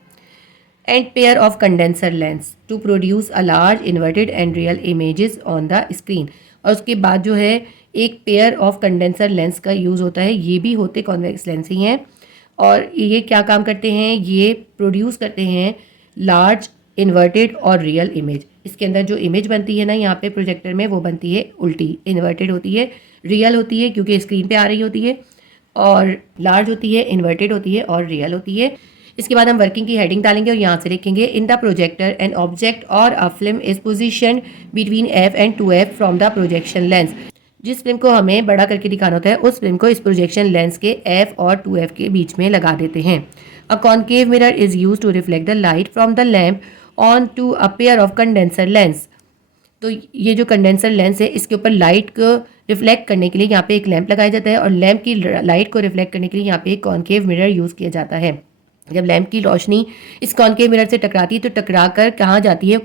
And pair of condenser lens to produce a large inverted and real images on the screen. और उसके बाद जो है एक पेयर ऑफ कंडेंसर लेंस का यूज़ होता है, ये भी होते कॉन्वेक्स लेंस ही हैं। और ये क्या काम करते हैं, ये प्रोड्यूस करते हैं लार्ज इन्वर्टेड और रियल इमेज। इसके अंदर जो इमेज बनती है ना यहाँ पे प्रोजेक्टर में, वो बनती है उल्टी, इन्वर्टेड होती है, रियल होती है क्योंकि स्क्रीन पे आ रही होती है, और लार्ज होती है, इन्वर्टेड होती है और रियल होती है। इसके बाद हम वर्किंग की हेडिंग डालेंगे और यहाँ से लिखेंगे in the projector an object or a film is position between f and 2f from the projection lens. जिस फिल्म को हमें बड़ा करके दिखाना होता है उस फिल्म को इस प्रोजेक्शन लेंस के f और 2f के बीच में लगा देते हैं। A concave mirror is use to reflect the light from the lamp on to a pair of condenser lens. तो ये जो कंडेंसर लेंस है इसके ऊपर लाइट को रिफ्लेक्ट करने के लिए यहाँ पे एक लैंप लगाया जाता है, और लैंप की लाइट को रिफ्लेक्ट करने के लिए यहाँ पे एक कॉन्केव मिरर यूज़ किया जाता है। जब लैंप की रोशनी इस कॉन्केव मिरर से टकराती है तो टकरा कर कहाँ जाती है,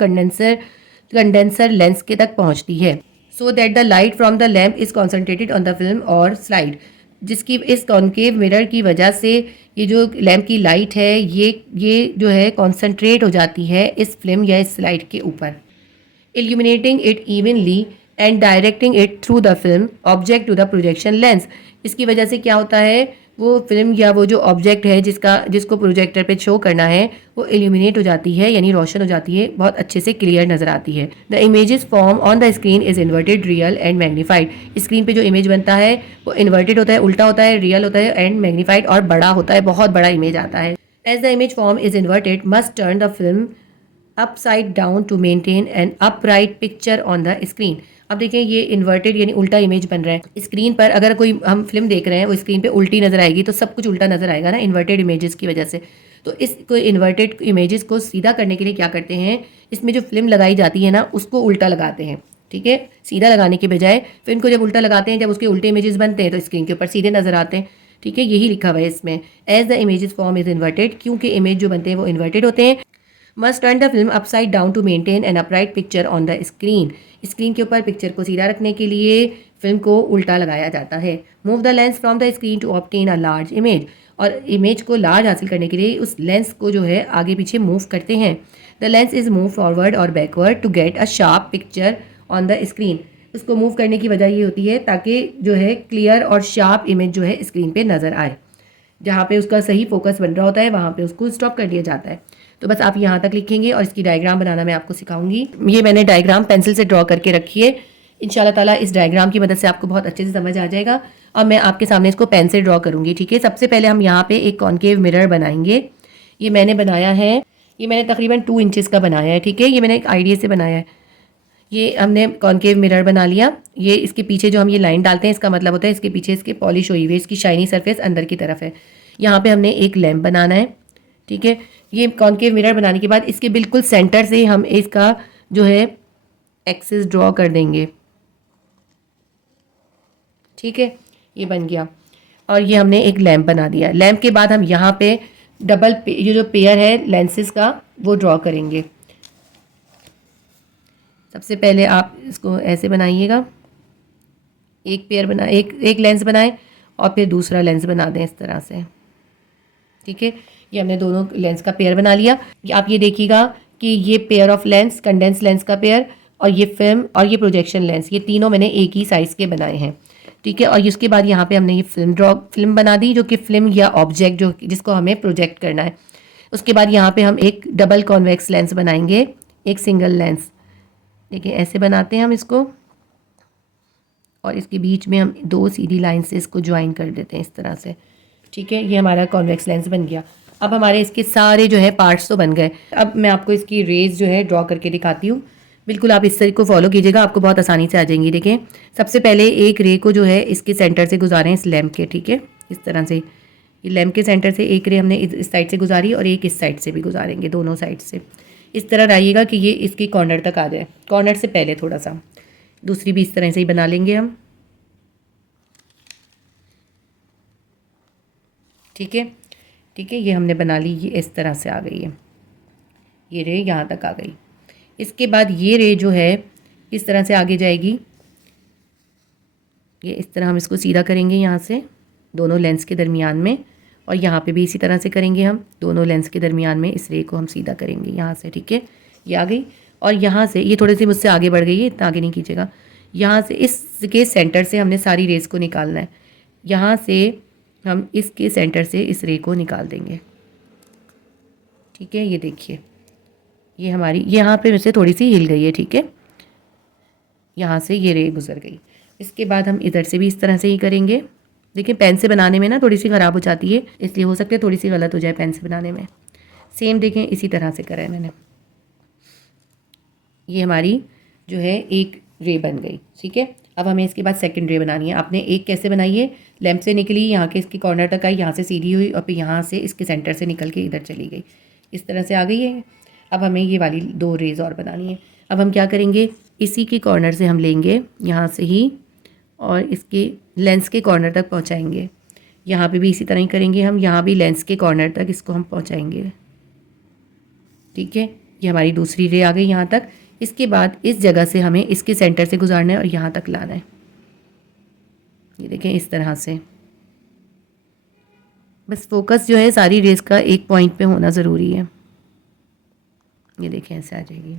कंडेंसर लेंस के तक पहुँचती है। So that the light from the lamp is concentrated on the film और स्लाइड। जिसकी इस कॉन्केव मिरर की वजह से ये जो लैम्प की लाइट है ये जो है कॉन्सेंट्रेट हो जाती है इस फिल्म या इस स्लाइड के ऊपर, illuminating it evenly and directing it through the film object to the projection lens। इसकी वजह से क्या होता है, वो फिल्म या वो जो ऑब्जेक्ट है जिसको प्रोजेक्टर पे शो करना है वो इल्यूमिनेट हो जाती है, यानी रोशन हो जाती है, बहुत अच्छे से क्लियर नजर आती है। The images form on the screen is inverted, real and magnified. Screen पे जो इमेज बनता है वो इन्वर्टेड होता है, उल्टा होता है, रियल होता है एंड मैग्नीफाइड और बड़ा होता है, बहुत बड़ा इमेज आता है। As the image form is inverted must turn the film upside down to maintain an upright picture on the screen. अब देखिए ये इन्वर्टेड यानी उल्टा इमेज बन रहा है स्क्रीन पर। अगर कोई हम फिल्म देख रहे हैं वो स्क्रीन पे उल्टी नजर आएगी तो सब कुछ उल्टा नजर आएगा ना इन्वर्टेड इमेजेस की वजह से। तो इसको इन्वर्टेड इमेजेस को सीधा करने के लिए क्या करते हैं, इसमें जो फिल्म लगाई जाती है ना उसको उल्टा लगाते हैं, ठीक है। सीधा लगाने के बजाय फिल्म को जब उल्टा लगाते हैं, जब उसके उल्टे इमेजेस बनते हैं तो स्क्रीन के ऊपर सीधे नजर आते हैं, ठीक है। यही लिखा हुआ है इसमें, as the images form is inverted, क्योंकि इमेज जो बनते हैं वो इन्वर्टेड होते हैं। Must turn the film upside down to maintain an upright picture on the screen. Screen के ऊपर पिक्चर को सीधा रखने के लिए फिल्म को उल्टा लगाया जाता है। Move the lens from the screen to obtain a large image. और इमेज को लार्ज हासिल करने के लिए उस लेंस को जो है आगे पीछे मूव करते हैं। The lens is move forward और backward to get a sharp picture on the screen. उसको मूव करने की वजह ये होती है ताकि जो है क्लियर और शार्प इमेज जो है स्क्रीन पे नज़र आए। जहाँ पे उसका सही फोकस बन रहा होता है वहाँ पे उसको स्टॉप कर दिया जाता है। तो बस आप यहाँ तक लिखेंगे और इसकी डायग्राम बनाना मैं आपको सिखाऊंगी। ये मैंने डायग्राम पेंसिल से ड्रॉ करके रखी है। इंशाल्लाह ताला इस डायग्राम की मदद से आपको बहुत अच्छे से समझ आ जाएगा। और मैं आपके सामने इसको पेन से ड्रॉ करूँगी, ठीक है। सबसे पहले हम यहाँ पे एक कॉन्केव मिरर बनाएंगे। ये मैंने बनाया है, ये मैंने तकरीबन 2 इंचेस का बनाया है, ठीक है। ये मैंने एक आइडिया से बनाया है। ये हमने कॉन्केव मिरर बना लिया। ये इसके पीछे जो हम ये लाइन डालते हैं इसका मतलब होता है इसके पीछे इसके पॉलिश हुई हुई इसकी शाइनी सरफेस अंदर की तरफ है। यहाँ पे हमने एक लैंप बनाना है, ठीक है। ये कॉन्केव मिरर बनाने के बाद इसके बिल्कुल सेंटर से हम इसका जो है एक्सिस ड्रॉ कर देंगे, ठीक है। ये बन गया और ये हमने एक लैंप बना दिया। लैंप के बाद हम यहाँ पे ये जो पेयर है लेंसेज का वो ड्रॉ करेंगे। सबसे पहले आप इसको ऐसे बनाइएगा, एक पेयर बना एक लेंस बनाएं और फिर दूसरा लेंस बना दें इस तरह से, ठीक है। ये हमने दोनों लेंस का पेयर बना लिया। आप ये देखिएगा कि ये pair of lens, condense lens का पेयर और ये फिल्म और ये प्रोजेक्शन लेंस, ये तीनों मैंने एक ही साइज़ के बनाए हैं, ठीक है। और इसके बाद यहाँ पे हमने ये फिल्म बना दी जो कि फिल्म या ऑब्जेक्ट जिसको हमें प्रोजेक्ट करना है। उसके बाद यहाँ पे हम एक डबल कॉन्वेक्स लेंस बनाएंगे, एक सिंगल लेंस। देखिए ऐसे बनाते हैं हम इसको, और इसके बीच में हम 2 सीधी लाइन से इसको ज्वाइन कर देते हैं इस तरह से। ठीक है, ये हमारा कॉन्वेक्स लेंस बन गया। अब हमारे इसके सारे जो है पार्ट्स तो बन गए। अब मैं आपको इसकी रेज जो है ड्रॉ करके दिखाती हूँ। बिल्कुल आप इस तरीके को फॉलो कीजिएगा, आपको बहुत आसानी से आ जाएंगी। देखें, सबसे पहले एक रे को जो है इसके सेंटर से गुजारें, इस लैम्प के। ठीक है, इस तरह से ये लैम्प के सेंटर से एक रे हमने इस साइड से गुजारी और एक इस साइड से भी गुजारेंगे, दोनों साइड से। इस तरह रहिएगा कि ये इसकी कॉर्नर तक आ जाए, कॉर्नर से पहले थोड़ा सा। दूसरी भी इस तरह से ही बना लेंगे हम। ठीक है, ठीक है, ये हमने बना ली, ये इस तरह से आ गई है, ये रे यहाँ तक आ गई। इसके बाद ये रे जो है इस तरह से आगे जाएगी, ये इस तरह हम इसको सीधा करेंगे यहाँ से दोनों लेंस के दरमियान में, और यहाँ पे भी इसी तरह से करेंगे हम, दोनों लेंस के दरमियान में इस रे को हम सीधा करेंगे यहाँ से। ठीक है, ये आ गई। और यहाँ से ये थोड़ी सी मुझसे आगे बढ़ गई है, इतना आगे नहीं कीजिएगा। यहाँ से इसके सेंटर से हमने सारी रेस को निकालना है। यहाँ से हम इसके सेंटर से इस रे को निकाल देंगे। ठीक है, ये देखिए, ये हमारी यहाँ पे मुझसे थोड़ी सी हिल गई है। ठीक है, यहाँ से ये रे गुजर गई। इसके बाद हम इधर से भी इस तरह से ही करेंगे। देखिए पेन से बनाने में ना थोड़ी सी ख़राब हो जाती है, इसलिए हो सकता है थोड़ी सी गलत हो जाए पेन से बनाने में। सेम देखें इसी तरह से करा है मैंने। ये हमारी जो है एक रे बन गई। ठीक है, अब हमें इसके बाद सेकंड रे बनानी है। आपने एक कैसे बनाई है, लैंप से निकली, यहाँ के इसकी कॉर्नर तक आई, यहाँ से सीधी हुई और फिर यहाँ से इसके सेंटर से निकल के इधर चली गई, इस तरह से आ गई है। अब हमें ये वाली 2 रेज और बनानी है। अब हम क्या करेंगे, इसी के कॉर्नर से हम लेंगे यहाँ से ही और इसके लेंस के कॉर्नर तक पहुँचाएंगे। यहाँ पे भी इसी तरह ही करेंगे हम, यहाँ भी लेंस के कॉर्नर तक इसको हम पहुँचाएंगे। ठीक है, ये हमारी दूसरी रे आ गई यहाँ तक। इसके बाद इस जगह से हमें इसके सेंटर से गुजारना है और यहाँ तक लाना है। ये देखें इस तरह से, बस फोकस जो है सारी रेस का एक पॉइंट पे होना ज़रूरी है। ये देखें ऐसे आ जाएगी।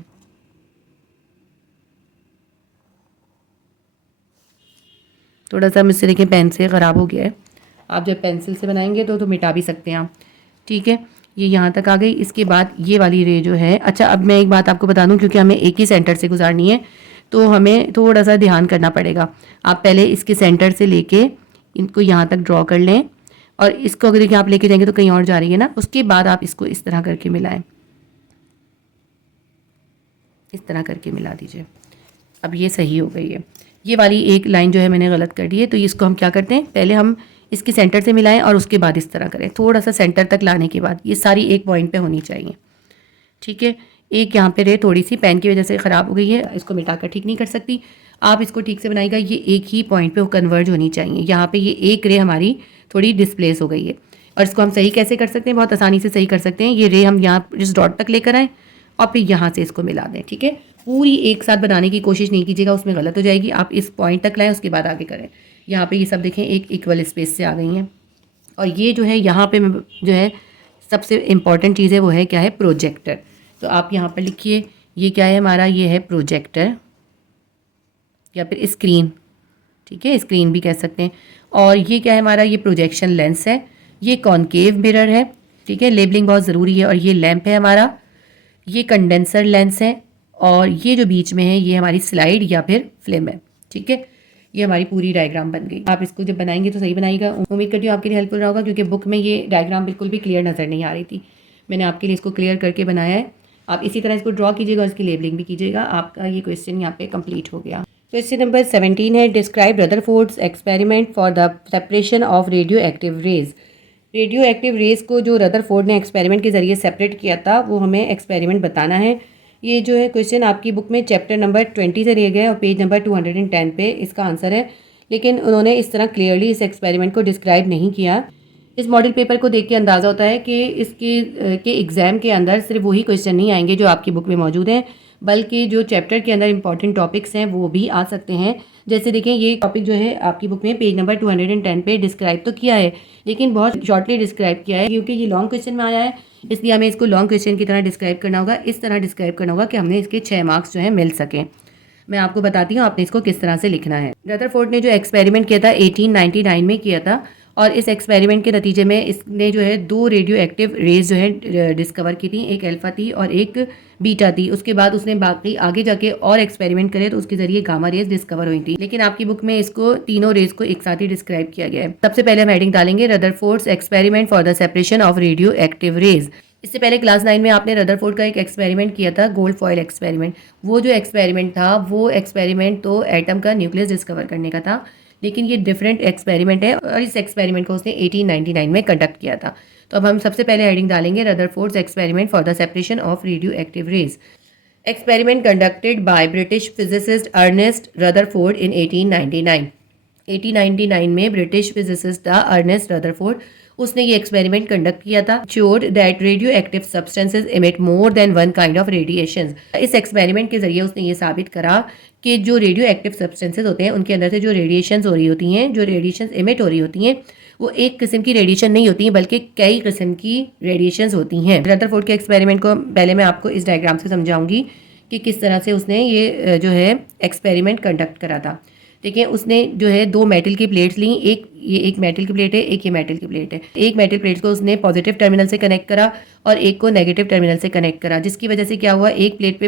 थोड़ा सा मुझसे देखें पेन से ख़राब हो गया है, आप जब पेंसिल से बनाएंगे तो मिटा भी सकते हैं आप। ठीक है, ये यहाँ तक आ गई। इसके बाद ये वाली रे जो है, अच्छा अब मैं एक बात आपको बता दूं, क्योंकि हमें एक ही सेंटर से गुजारनी है तो हमें थोड़ा सा ध्यान करना पड़ेगा। आप पहले इसके सेंटर से लेके इनको यहाँ तक ड्रॉ कर लें, और इसको अगर देखिए आप लेके जाएंगे तो कहीं और जा रही है ना, उसके बाद आप इसको इस तरह करके मिलाएं, इस तरह करके मिला दीजिए। अब ये सही हो गई है। ये वाली एक लाइन जो है मैंने गलत कर दी है, तो इसको हम क्या करते हैं, पहले हम इसके सेंटर से मिलाएं और उसके बाद इस तरह करें, थोड़ा सा सेंटर तक लाने के बाद। ये सारी एक पॉइंट पे होनी चाहिए। ठीक है, एक यहाँ पे रे थोड़ी सी पेन की वजह से ख़राब हो गई है, इसको मिटाकर ठीक नहीं कर सकती, आप इसको ठीक से बनाइएगा। ये एक ही पॉइंट पे कन्वर्ज होनी चाहिए। यहाँ पे ये एक रे हमारी थोड़ी डिस्प्लेस हो गई है, और इसको हम सही कैसे कर सकते हैं, बहुत आसानी से सही कर सकते हैं। ये रे हम यहाँ इस डॉट तक लेकर आएँ और फिर यहाँ से इसको मिला दें। ठीक है, पूरी एक साथ बनाने की कोशिश नहीं कीजिएगा, उसमें गलत हो जाएगी। आप इस पॉइंट तक लाएँ, उसके बाद आगे करें। यहाँ पे ये सब देखें एक इक्वल स्पेस से आ गई हैं। और ये जो है यहाँ पे जो है सबसे इम्पॉर्टेंट चीज़ है वो है क्या है, प्रोजेक्टर। तो आप यहाँ पर लिखिए, ये क्या है हमारा, ये है प्रोजेक्टर या फिर स्क्रीन। ठीक है, स्क्रीन भी कह सकते हैं। और ये क्या है हमारा, ये प्रोजेक्शन लेंस है, ये कॉनकेव मिरर है। ठीक है, लेबलिंग बहुत ज़रूरी है। और ये लैंप है हमारा, ये कंडेंसर लेंस है, और ये जो बीच में है ये हमारी स्लाइड या फिर फिल्म है। ठीक है, ये हमारी पूरी डायग्राम बन गई। आप इसको जब बनाएंगे तो सही बनाइएगा। उम्मीद करती हूँ आपके लिए हेल्पफुल रहा होगा, क्योंकि बुक में ये डायग्राम बिल्कुल भी क्लियर नज़र नहीं आ रही थी। मैंने आपके लिए इसको क्लियर करके बनाया है। आप इसी तरह इसको ड्रॉ कीजिएगा और इसकी लेबलिंग भी कीजिएगा। आपका ये क्वेश्चन यहाँ पे कंप्लीट हो गया। क्वेश्चन नंबर 17 है, describe Rutherford's experiment for the separation of radio active rays. Radio active rays को जो रदरफोर्ड ने एक्सपेरिमेंट के ज़रिए सेपरेट किया था, वो हमें एक्सपेरिमेंट बताना है। ये जो है क्वेश्चन आपकी बुक में चैप्टर नंबर 20 से लिया गया है और पेज नंबर 210 पे इसका आंसर है। लेकिन उन्होंने इस तरह क्लियरली इस एक्सपेरिमेंट को डिस्क्राइब नहीं किया। इस मॉडल पेपर को देख के अंदाज़ा होता है कि इसके एग्ज़ाम के अंदर सिर्फ वही क्वेश्चन नहीं आएंगे जो आपकी बुक में मौजूद हैं, बल्कि जो चैप्टर के अंदर इंपॉर्टेंट टॉपिक्स हैं वो भी आ सकते हैं। जैसे देखें, ये टॉपिक जो है आपकी बुक में पेज नंबर 210 पे डिस्क्राइब तो किया है, लेकिन बहुत शॉर्टली डिस्क्राइब किया है, क्योंकि ये लॉन्ग क्वेश्चन में आया है, इसलिए हमें इसको लॉन्ग क्वेश्चन की तरह डिस्क्राइब करना होगा। इस तरह डिस्क्राइब करना होगा कि हमने इसके 6 मार्क्स जो है मिल सकें। मैं आपको बताती हूँ आपने इसको किस तरह से लिखना है। रदरफोर्ड ने जो एक्सपेरिमेंट किया था 1899 में किया था, और इस एक्सपेरिमेंट के नतीजे में इसने जो है 2 रेडियो एक्टिव रेज जो है डिस्कवर की थी, एक अल्फा थी और एक बीटा थी। उसके बाद उसने बाकी आगे जाके और एक्सपेरिमेंट करे तो उसके जरिए गामा रेज डिस्कवर हुई थी, लेकिन आपकी बुक में इसको तीनों रेज को एक साथ ही डिस्क्राइब किया गया है। सबसे पहले हम हेडिंग डालेंगे Rutherford's experiment for the separation of radio active rays. इससे पहले क्लास 9 में आपने रदरफोर्ड का एक एक्सपेरिमेंट किया था, गोल्ड फॉयल एक्सपेरिमेंट। वो जो एक्सपेरिमेंट था वो एक्सपेरिमेंट तो एटम का न्यूक्लियस डिस्कवर करने का था, लेकिन ये डिफरेंट एक्सपेरिमेंट है और इस एक्सपेरिमेंट को उसने 1899 में कंडक्ट किया था। तो अब हम सबसे पहले हेडिंग डालेंगे Rutherford's experiment for the separation of radio active rays. Experiment conducted by British physicist Ernest Rutherford in 1899। 1899 में ब्रिटिश फिजिसिस्ट था अर्नेस्ट रदरफोर्ड, उसने ये एक्सपेरिमेंट कंडक्ट किया था। Showed that radioactive substances emit more than one kind of radiation. इस एक्सपेरिमेंट के जरिए उसने ये साबित करा कि जो रेडियो एक्टिव सब्सटेंसेज होते हैं उनके अंदर से जो रेडिएशंस हो रही होती हैं, जो रेडिएशंस इमिट हो रही होती हैं, वो एक किस्म की रेडिएशन नहीं होती है बल्कि कई किस्म की रेडिएशंस होती हैं। रदरफोर्ड के एक्सपेरिमेंट को पहले मैं आपको इस डायग्राम से समझाऊंगी कि किस तरह से उसने ये जो है एक्सपेरिमेंट कंडक्ट करा था। देखिए, उसने जो है 2 मेटल की प्लेट्स ली, एक मेटल की प्लेट है, एक ये मेटल की प्लेट है। एक मेटल प्लेट को उसने पॉजिटिव टर्मिनल से कनेक्ट करा और एक को नेगेटिव टर्मिनल से कनेक्ट करा, जिसकी वजह से क्या हुआ, एक प्लेट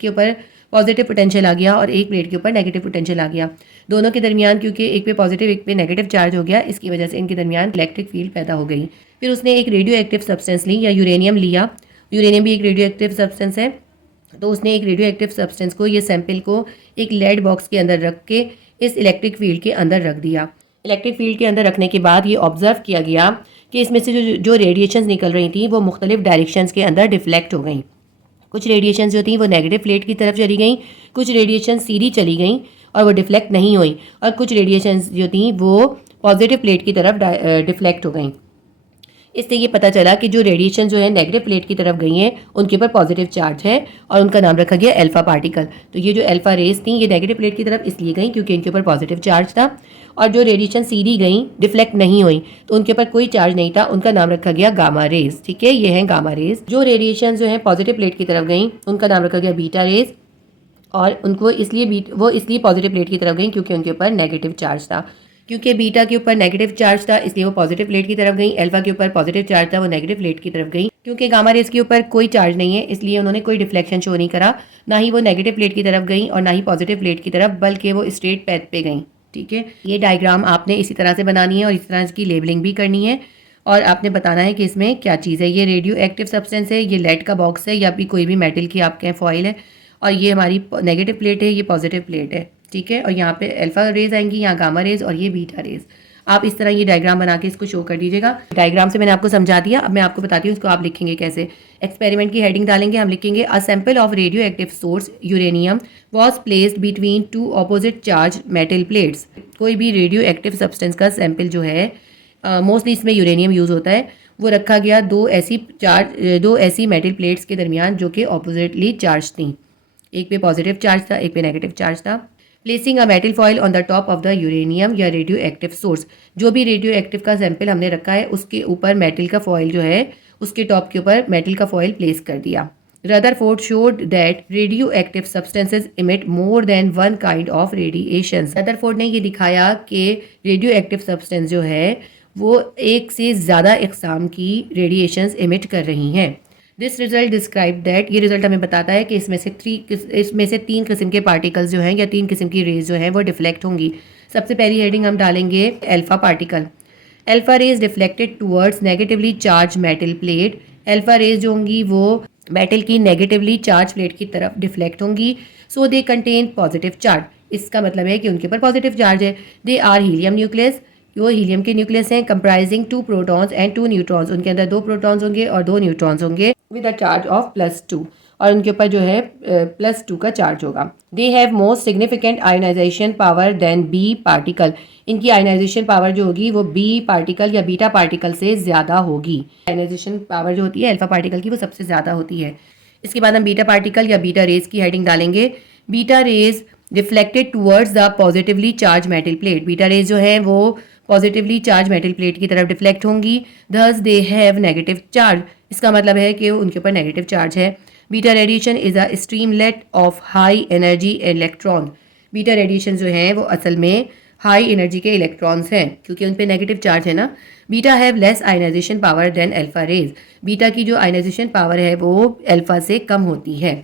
के ऊपर पॉजिटिव पोटेंशियल आ गया और एक प्लेट के ऊपर नेगेटिव पोटेंशियल आ गया। दोनों के दरमियान क्योंकि एक पे पॉजिटिव एक पे नेगेटिव चार्ज हो गया, इसकी वजह से इनके दरमियान इलेक्ट्रिक फील्ड पैदा हो गई। फिर उसने एक रेडियो एक्टिव सब्सटेंस ली या यूरेनियम लिया, यूरेनियम भी एक रेडियो एक्टिव सब्सटेंस है। तो उसने एक रेडियो एक्टिव सब्सटेंस को, ये सैंपल को एक लेड बॉक्स के अंदर रख के इस इलेक्ट्रिक फील्ड के अंदर रख दिया। इलेक्ट्रिक फील्ड के अंदर रखने के बाद ये ऑब्जर्व किया गया कि इसमें से जो रेडिएशंस निकल रही थी वो मुख्तलिफ डायरेक्शंस के अंदर डिफ्लेक्ट हो गई। कुछ रेडिएशंस जो थी वो नेगेटिव प्लेट की तरफ चली गई, कुछ रेडिएशन सीधी चली गई और वो डिफ्लेक्ट नहीं हुई, और कुछ रेडिएशंस जो थी वो पॉजिटिव प्लेट की तरफ डिफ्लेक्ट हो गई। इससे ये पता चला कि जो रेडिएशन जो है नेगेटिव प्लेट की तरफ गई हैं उनके ऊपर पॉजिटिव चार्ज है और उनका नाम रखा गया अल्फा पार्टिकल। तो ये जो अल्फा रेज थी ये नेगेटिव प्लेट की तरफ इसलिए गई क्योंकि इनके ऊपर पॉजिटिव चार्ज था, और जो रेडिएशन सीधी गई डिफ्लेक्ट नहीं हुई तो उनके ऊपर कोई चार्ज नहीं था, उनका नाम रखा गया गामा रेज। ठीक है, ये है गामा रेज। जो रेडिएशन जो है पॉजिटिव प्लेट की तरफ गई उनका नाम रखा गया बीटा रेज, और उनको इसलिए पॉजिटिव प्लेट की तरफ गई क्योंकि उनके ऊपर नेगेटिव चार्ज था। क्योंकि बीटा के ऊपर नेगेटिव चार्ज था इसलिए वो पॉजिटिव प्लेट की तरफ गई, अल्फा के ऊपर पॉजिटिव चार्ज था वो नेगेटिव प्लेट की तरफ गई। क्योंकि गामा रेज के ऊपर कोई चार्ज नहीं है इसलिए उन्होंने कोई डिफ्लेक्शन शो नहीं करा, ना ही वो नेगेटिव प्लेट की तरफ गई और ना ही पॉजिटिव प्लेट की तरफ, बल्कि वो स्ट्रेट पैथ पे गई। ठीक है, ये डायग्राम आपने इसी तरह से बनानी है और इस तरह इसकी लेबलिंग भी करनी है, और आपने बताना है कि इसमें क्या चीज़ है। ये रेडियो एक्टिव सब्सटेंस है, ये लेड का बॉक्स है या फिर कोई भी मेटल की आपके फॉइल है, और ये हमारी नेगेटिव प्लेट है, ये पॉजिटिव प्लेट है। ठीक है, और यहाँ पे अल्फा रेज आएंगी, यहाँ गामा रेज और ये बीटा रेज। आप इस तरह ये डायग्राम बना के इसको शो कर दीजिएगा। डायग्राम से मैंने आपको समझा दिया, अब मैं आपको बताती हूँ इसको आप लिखेंगे कैसे। एक्सपेरिमेंट की हेडिंग डालेंगे, हम लिखेंगे a sample of radio active source uranium was placed between 2 opposite charge metal plates. कोई भी रेडियो एक्टिव सब्सटेंस का सैंपल जो है, मोस्टली इसमें यूरेनियम यूज़ होता है, वो रखा गया दो ऐसी मेटल प्लेट्स के दरमियान जो कि ऑपोजिटली चार्ज थी। एक पे पॉजिटिव चार्ज था, एक पे नेगेटिव चार्ज था। Placing a metal foil on the top of the uranium या रेडियो एक्टिव सोर्स। जो भी रेडियो एक्टिव का सैंपल हमने रखा है उसके ऊपर मेटल का फॉइल जो है, उसके टॉप के ऊपर मेटल का फॉइल प्लेस कर दिया। Rutherford showed that radioactive substances emit more than one kind of radiation. Rutherford ने ये दिखाया कि रेडियो एक्टिव सब्सटेंस जो है वो एक से ज़्यादा इकसाम की रेडिएशंस इमिट कर रही हैं। दिस रिजल्ट डिस्क्राइब दैट, ये रिजल्ट हमें बताता है कि इसमें से 3 किस्म के पार्टिकल्स जो हैं या 3 किस्म की रेज जो हैं वो डिफ्लेक्ट होंगी। सबसे पहली हेडिंग हम डालेंगे alpha particle. Alpha rays deflected towards negatively charge metal plate. Alpha rays जो होंगी वो मेटल की नेगेटिवली चार्ज प्लेट की तरफ डिफ्लेक्ट होंगी। सो दे कंटेन पॉजिटिव चार्ज, इसका मतलब है कि उनके ऊपर पॉजिटिव चार्ज है। दे आर हीलियम न्यूक्लियस, वो हीलियम के न्यूक्लियस हैं, कंप्राइजिंग 2 प्रोटॉन्स एंड 2 न्यूट्रॉन्स। उनके अंदर 2 प्रोटॉन्स होंगे और 2 न्यूट्रॉन्स होंगे विद अ चार्ज ऑफ +2, और उनके ऊपर जो है +2 का चार्ज होगा। They have most significant ionisation power than B particle. इनकी आयोनाइजेशन पावर जो होगी वो बी पार्टिकल या बीटा पार्टिकल से ज़्यादा होगी। आयोनाइजेशन पावर जो होती है अल्फा पार्टिकल की वो सबसे ज़्यादा होती है। इसके बाद हम बीटा पार्टिकल या बीटा रेज की हेडिंग डालेंगे। Beta raise reflected towards the positively charge metal plate. Beta raise जो है वो पॉजिटिवली चार्ज मेटल प्लेट की तरफ डिफ्लेक्ट होंगी। Thus they have negative charge, इसका मतलब है कि उनके ऊपर नेगेटिव चार्ज है। Beta radiation is a Streamlit of high energy electron. Beta radiation जो है वो असल में हाई एनर्जी के इलेक्ट्रॉन्स हैं, क्योंकि उन पे नेगेटिव चार्ज है ना। Beta have less ionisation power than alpha rays. Beta की जो आयनाइजेशन पावर है वो अल्फा से कम होती है।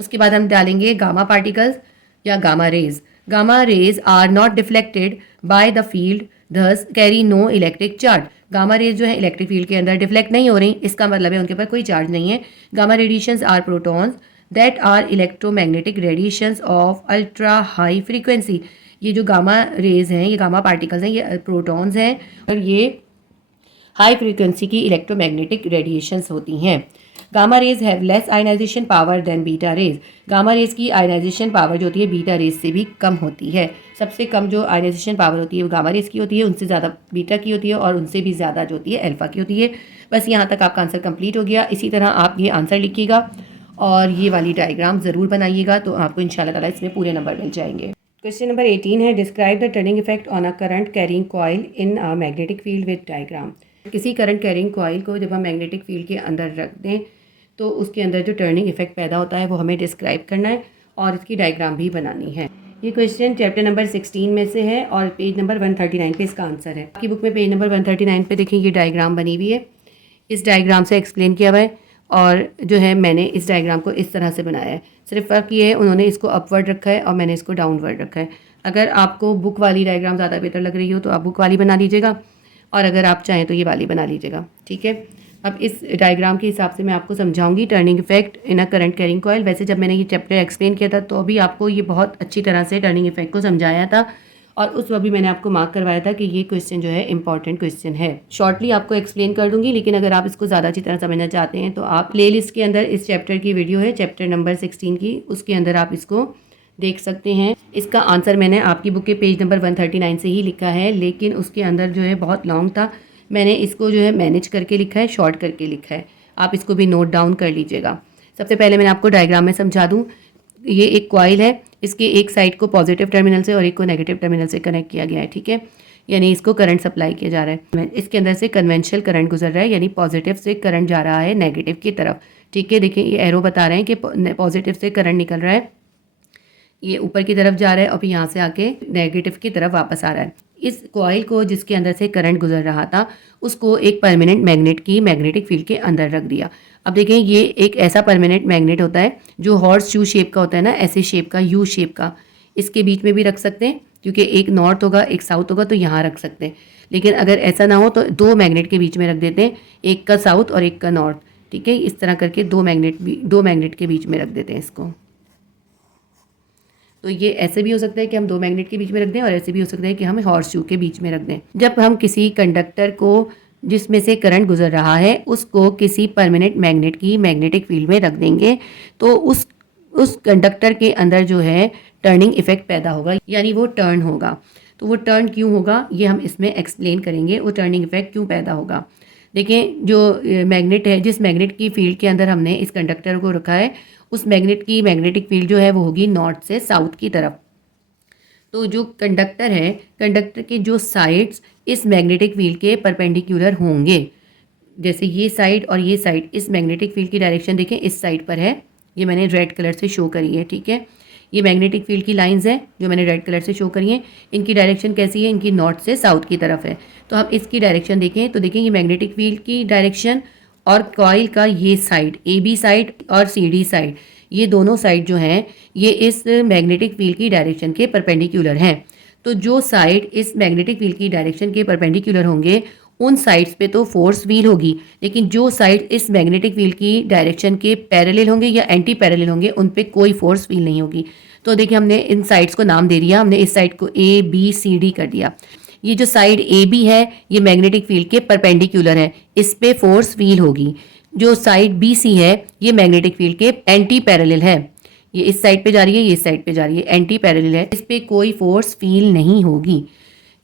उसके बाद हम डालेंगे गामा पार्टिकल्स या gamma rays. Gamma rays are not deflected by the field, thus carry no electric charge. Gamma rays जो है इलेक्ट्रिक फील्ड के अंदर डिफ्लेक्ट नहीं हो रही, इसका मतलब है उनके पास कोई चार्ज नहीं है। Gamma radiations are protons that are electromagnetic radiations of ultra high frequency. ये जो गामा रेज हैं, ये गामा पार्टिकल्स हैं, ये प्रोटॉन्स हैं और ये हाई फ्रीक्वेंसी की इलेक्ट्रोमैग्नेटिक रेडिएशंस होती हैं। Gamma rays have less ionisation power than beta rays. Gamma rays की आयनाइजेशन पावर जो होती है बीटा रेज से भी कम होती है। सबसे कम जो आयनाइजेशन पावर होती है वो गामा रेज की होती है, उनसे ज़्यादा बीटा की होती है और उनसे भी ज़्यादा जो होती है अल्फा की होती है। बस यहाँ तक आपका आंसर कंप्लीट हो गया। इसी तरह आप ये आंसर लिखिएगा और ये वाली डायग्राम ज़रूर बनाइएगा, तो आपको इंशाल्लाह ताला इसमें पूरे नंबर मिल जाएंगे। क्वेश्चन नंबर 18 है, describe the turning effect on a current carrying coil in a magnetic field with diagram. किसी करंट कैरिंग कॉइल को जब हम मैग्नेटिक फील्ड के अंदर रख दें तो उसके अंदर जो टर्निंग इफेक्ट पैदा होता है वो हमें डिस्क्राइब करना है और इसकी डायग्राम भी बनानी है। ये क्वेश्चन चैप्टर नंबर 16 में से है और पेज नंबर 139 पे इसका आंसर है। आपकी बुक में पेज नंबर 139 पे देखें ये डायग्राम बनी हुई है। इस डायग्राम से एक्सप्लेन किया हुआ है और जो है मैंने इस डायग्राम को इस तरह से बनाया है। सिर्फ फ़र्क ये है उन्होंने इसको अपवर्ड रखा है और मैंने इसको डाउनवर्ड रखा है। अगर आपको बुक वाली डायग्राम ज़्यादा बेहतर लग रही हो तो आप बुक वाली बना लीजिएगा और अगर आप चाहें तो ये वाली बना लीजिएगा, ठीक है। अब इस डायग्राम के हिसाब से मैं आपको समझाऊंगी turning effect in a current carrying coil. वैसे जब मैंने ये चैप्टर एक्सप्लेन किया था तो अभी आपको ये बहुत अच्छी तरह से टर्निंग इफेक्ट को समझाया था और उस वक्त भी मैंने आपको मार्क करवाया था कि ये क्वेश्चन जो है इंपॉर्टेंट क्वेश्चन है। शॉर्टली आपको एक्सप्लेन कर दूंगी, लेकिन अगर आप इसको ज़्यादा अच्छी तरह समझना चाहते हैं तो आप प्लेलिस्ट के अंदर इस चैप्टर की वीडियो है, चैप्टर नंबर 16 की, उसके अंदर आप इसको देख सकते हैं। इसका आंसर मैंने आपकी बुक के पेज नंबर 139 से ही लिखा है, लेकिन उसके अंदर जो है बहुत लॉन्ग था, मैंने इसको जो है मैनेज करके लिखा है, शॉर्ट करके लिखा है। आप इसको भी नोट डाउन कर लीजिएगा। सबसे पहले मैंने आपको डायग्राम में समझा दूँ। ये एक कॉइल है, इसके एक साइड को पॉजिटिव टर्मिनल से और एक को नेगेटिव टर्मिनल से कनेक्ट किया गया है, ठीक है। यानी इसको करंट सप्लाई किया जा रहा है। इसके अंदर से कन्वेंशनल करंट गुजर रहा है, यानी पॉजिटिव से करंट जा रहा है नेगेटिव की तरफ, ठीक है। देखिए ये एरो बता रहे हैं कि पॉजिटिव से करंट निकल रहा है, ये ऊपर की तरफ जा रहा है और फिर यहाँ से आके नेगेटिव की तरफ वापस आ रहा है। इस कॉइल को जिसके अंदर से करंट गुजर रहा था उसको एक परमानेंट मैग्नेट की मैग्नेटिक फील्ड के अंदर रख दिया। अब देखें ये एक ऐसा परमानेंट मैग्नेट होता है जो हॉर्स शू शेप का होता है ना, ऐसे शेप का, यू शेप का। इसके बीच में भी रख सकते हैं क्योंकि एक नॉर्थ होगा एक साउथ होगा तो यहाँ रख सकते हैं। लेकिन अगर ऐसा ना हो तो दो मैग्नेट के बीच में रख देते हैं, एक का साउथ और एक का नॉर्थ, ठीक है। इस तरह करके दो मैग्नेट के बीच में रख देते हैं इसको। तो ये ऐसे भी हो सकता है कि हम दो मैग्नेट के बीच में रख दें और ऐसे भी हो सकता है कि हम हॉर्स शू के बीच में रख दें। जब हम किसी कंडक्टर को जिसमें से करंट गुजर रहा है उसको किसी परमानेंट मैग्नेट की मैग्नेटिक फील्ड में रख देंगे तो उस कंडक्टर के अंदर जो है टर्निंग इफेक्ट पैदा होगा, यानी वो टर्न होगा। तो वो टर्न क्यों होगा ये हम इसमें एक्सप्लेन करेंगे, वो टर्निंग इफेक्ट क्यों पैदा होगा। देखिए जो मैग्नेट है, जिस मैग्नेट की फील्ड के अंदर हमने इस कंडक्टर को रखा है उस मैग्नेट की मैग्नेटिक फील्ड जो है वो होगी नॉर्थ से साउथ की तरफ। तो जो कंडक्टर है, कंडक्टर के जो साइड्स इस मैग्नेटिक फील्ड के परपेंडिकुलर होंगे, जैसे ये साइड और ये साइड, इस मैग्नेटिक फील्ड की डायरेक्शन देखें इस साइड पर है, ये मैंने रेड कलर से शो करी है, ठीक है। ये मैग्नेटिक फील्ड की लाइंस हैं जो मैंने रेड कलर से शो करी हैं, इनकी डायरेक्शन कैसी है, इनकी नॉर्थ से साउथ की तरफ है। तो हम इसकी डायरेक्शन देखें तो देखें ये मैग्नेटिक फील्ड की डायरेक्शन और कॉइल का ये साइड, ए बी साइड और सी डी साइड, ये दोनों साइड जो हैं ये इस मैग्नेटिक फील्ड की डायरेक्शन के परपेंडिकुलर हैं। तो जो साइड इस मैग्नेटिक फील्ड की डायरेक्शन के परपेंडिकुलर होंगे उन साइड्स पे तो फोर्स व्हील होगी, लेकिन जो साइड इस मैग्नेटिक फील्ड की डायरेक्शन के पैरेलल होंगे या एंटी पैरेलल होंगे उन पे कोई फोर्स व्हील नहीं होगी। तो देखिए हमने इन साइड्स को नाम दे दिया, हमने इस साइड को ए बी सी डी कर दिया। ये जो साइड ए बी है ये मैग्नेटिक फील्ड के परपेंडिकुलर है, इस पे फोर्स व्हील होगी। जो साइड बी सी है ये मैग्नेटिक फील्ड के एंटी पैरेलल है, ये इस साइड पे जा रही है ये इस साइड पे जा रही है, एंटी पैरेलल है, इस पे कोई फोर्स फील नहीं होगी।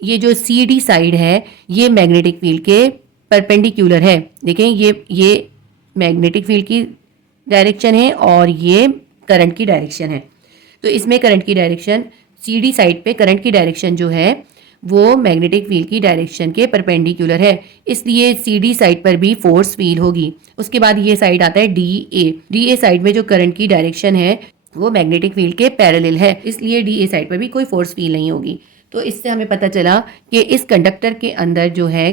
ये जो सी डी साइड है ये मैग्नेटिक फील्ड के परपेंडिकुलर है। देखें ये मैग्नेटिक फील्ड की डायरेक्शन है और ये करंट की डायरेक्शन है। तो इसमें करंट की डायरेक्शन सी डी साइड पे करंट की डायरेक्शन जो है वो मैग्नेटिक फील्ड की डायरेक्शन के परपेंडिकुलर है, इसलिए सी डी साइड पर भी फोर्स फील होगी। उसके बाद ये साइड आता है डी ए साइड में जो करंट की डायरेक्शन है वो मैग्नेटिक फील्ड के पैरेलल है, इसलिए डी ए साइड पर भी कोई फोर्स फील नहीं होगी। तो इससे हमें पता चला कि इस कंडक्टर के अंदर जो है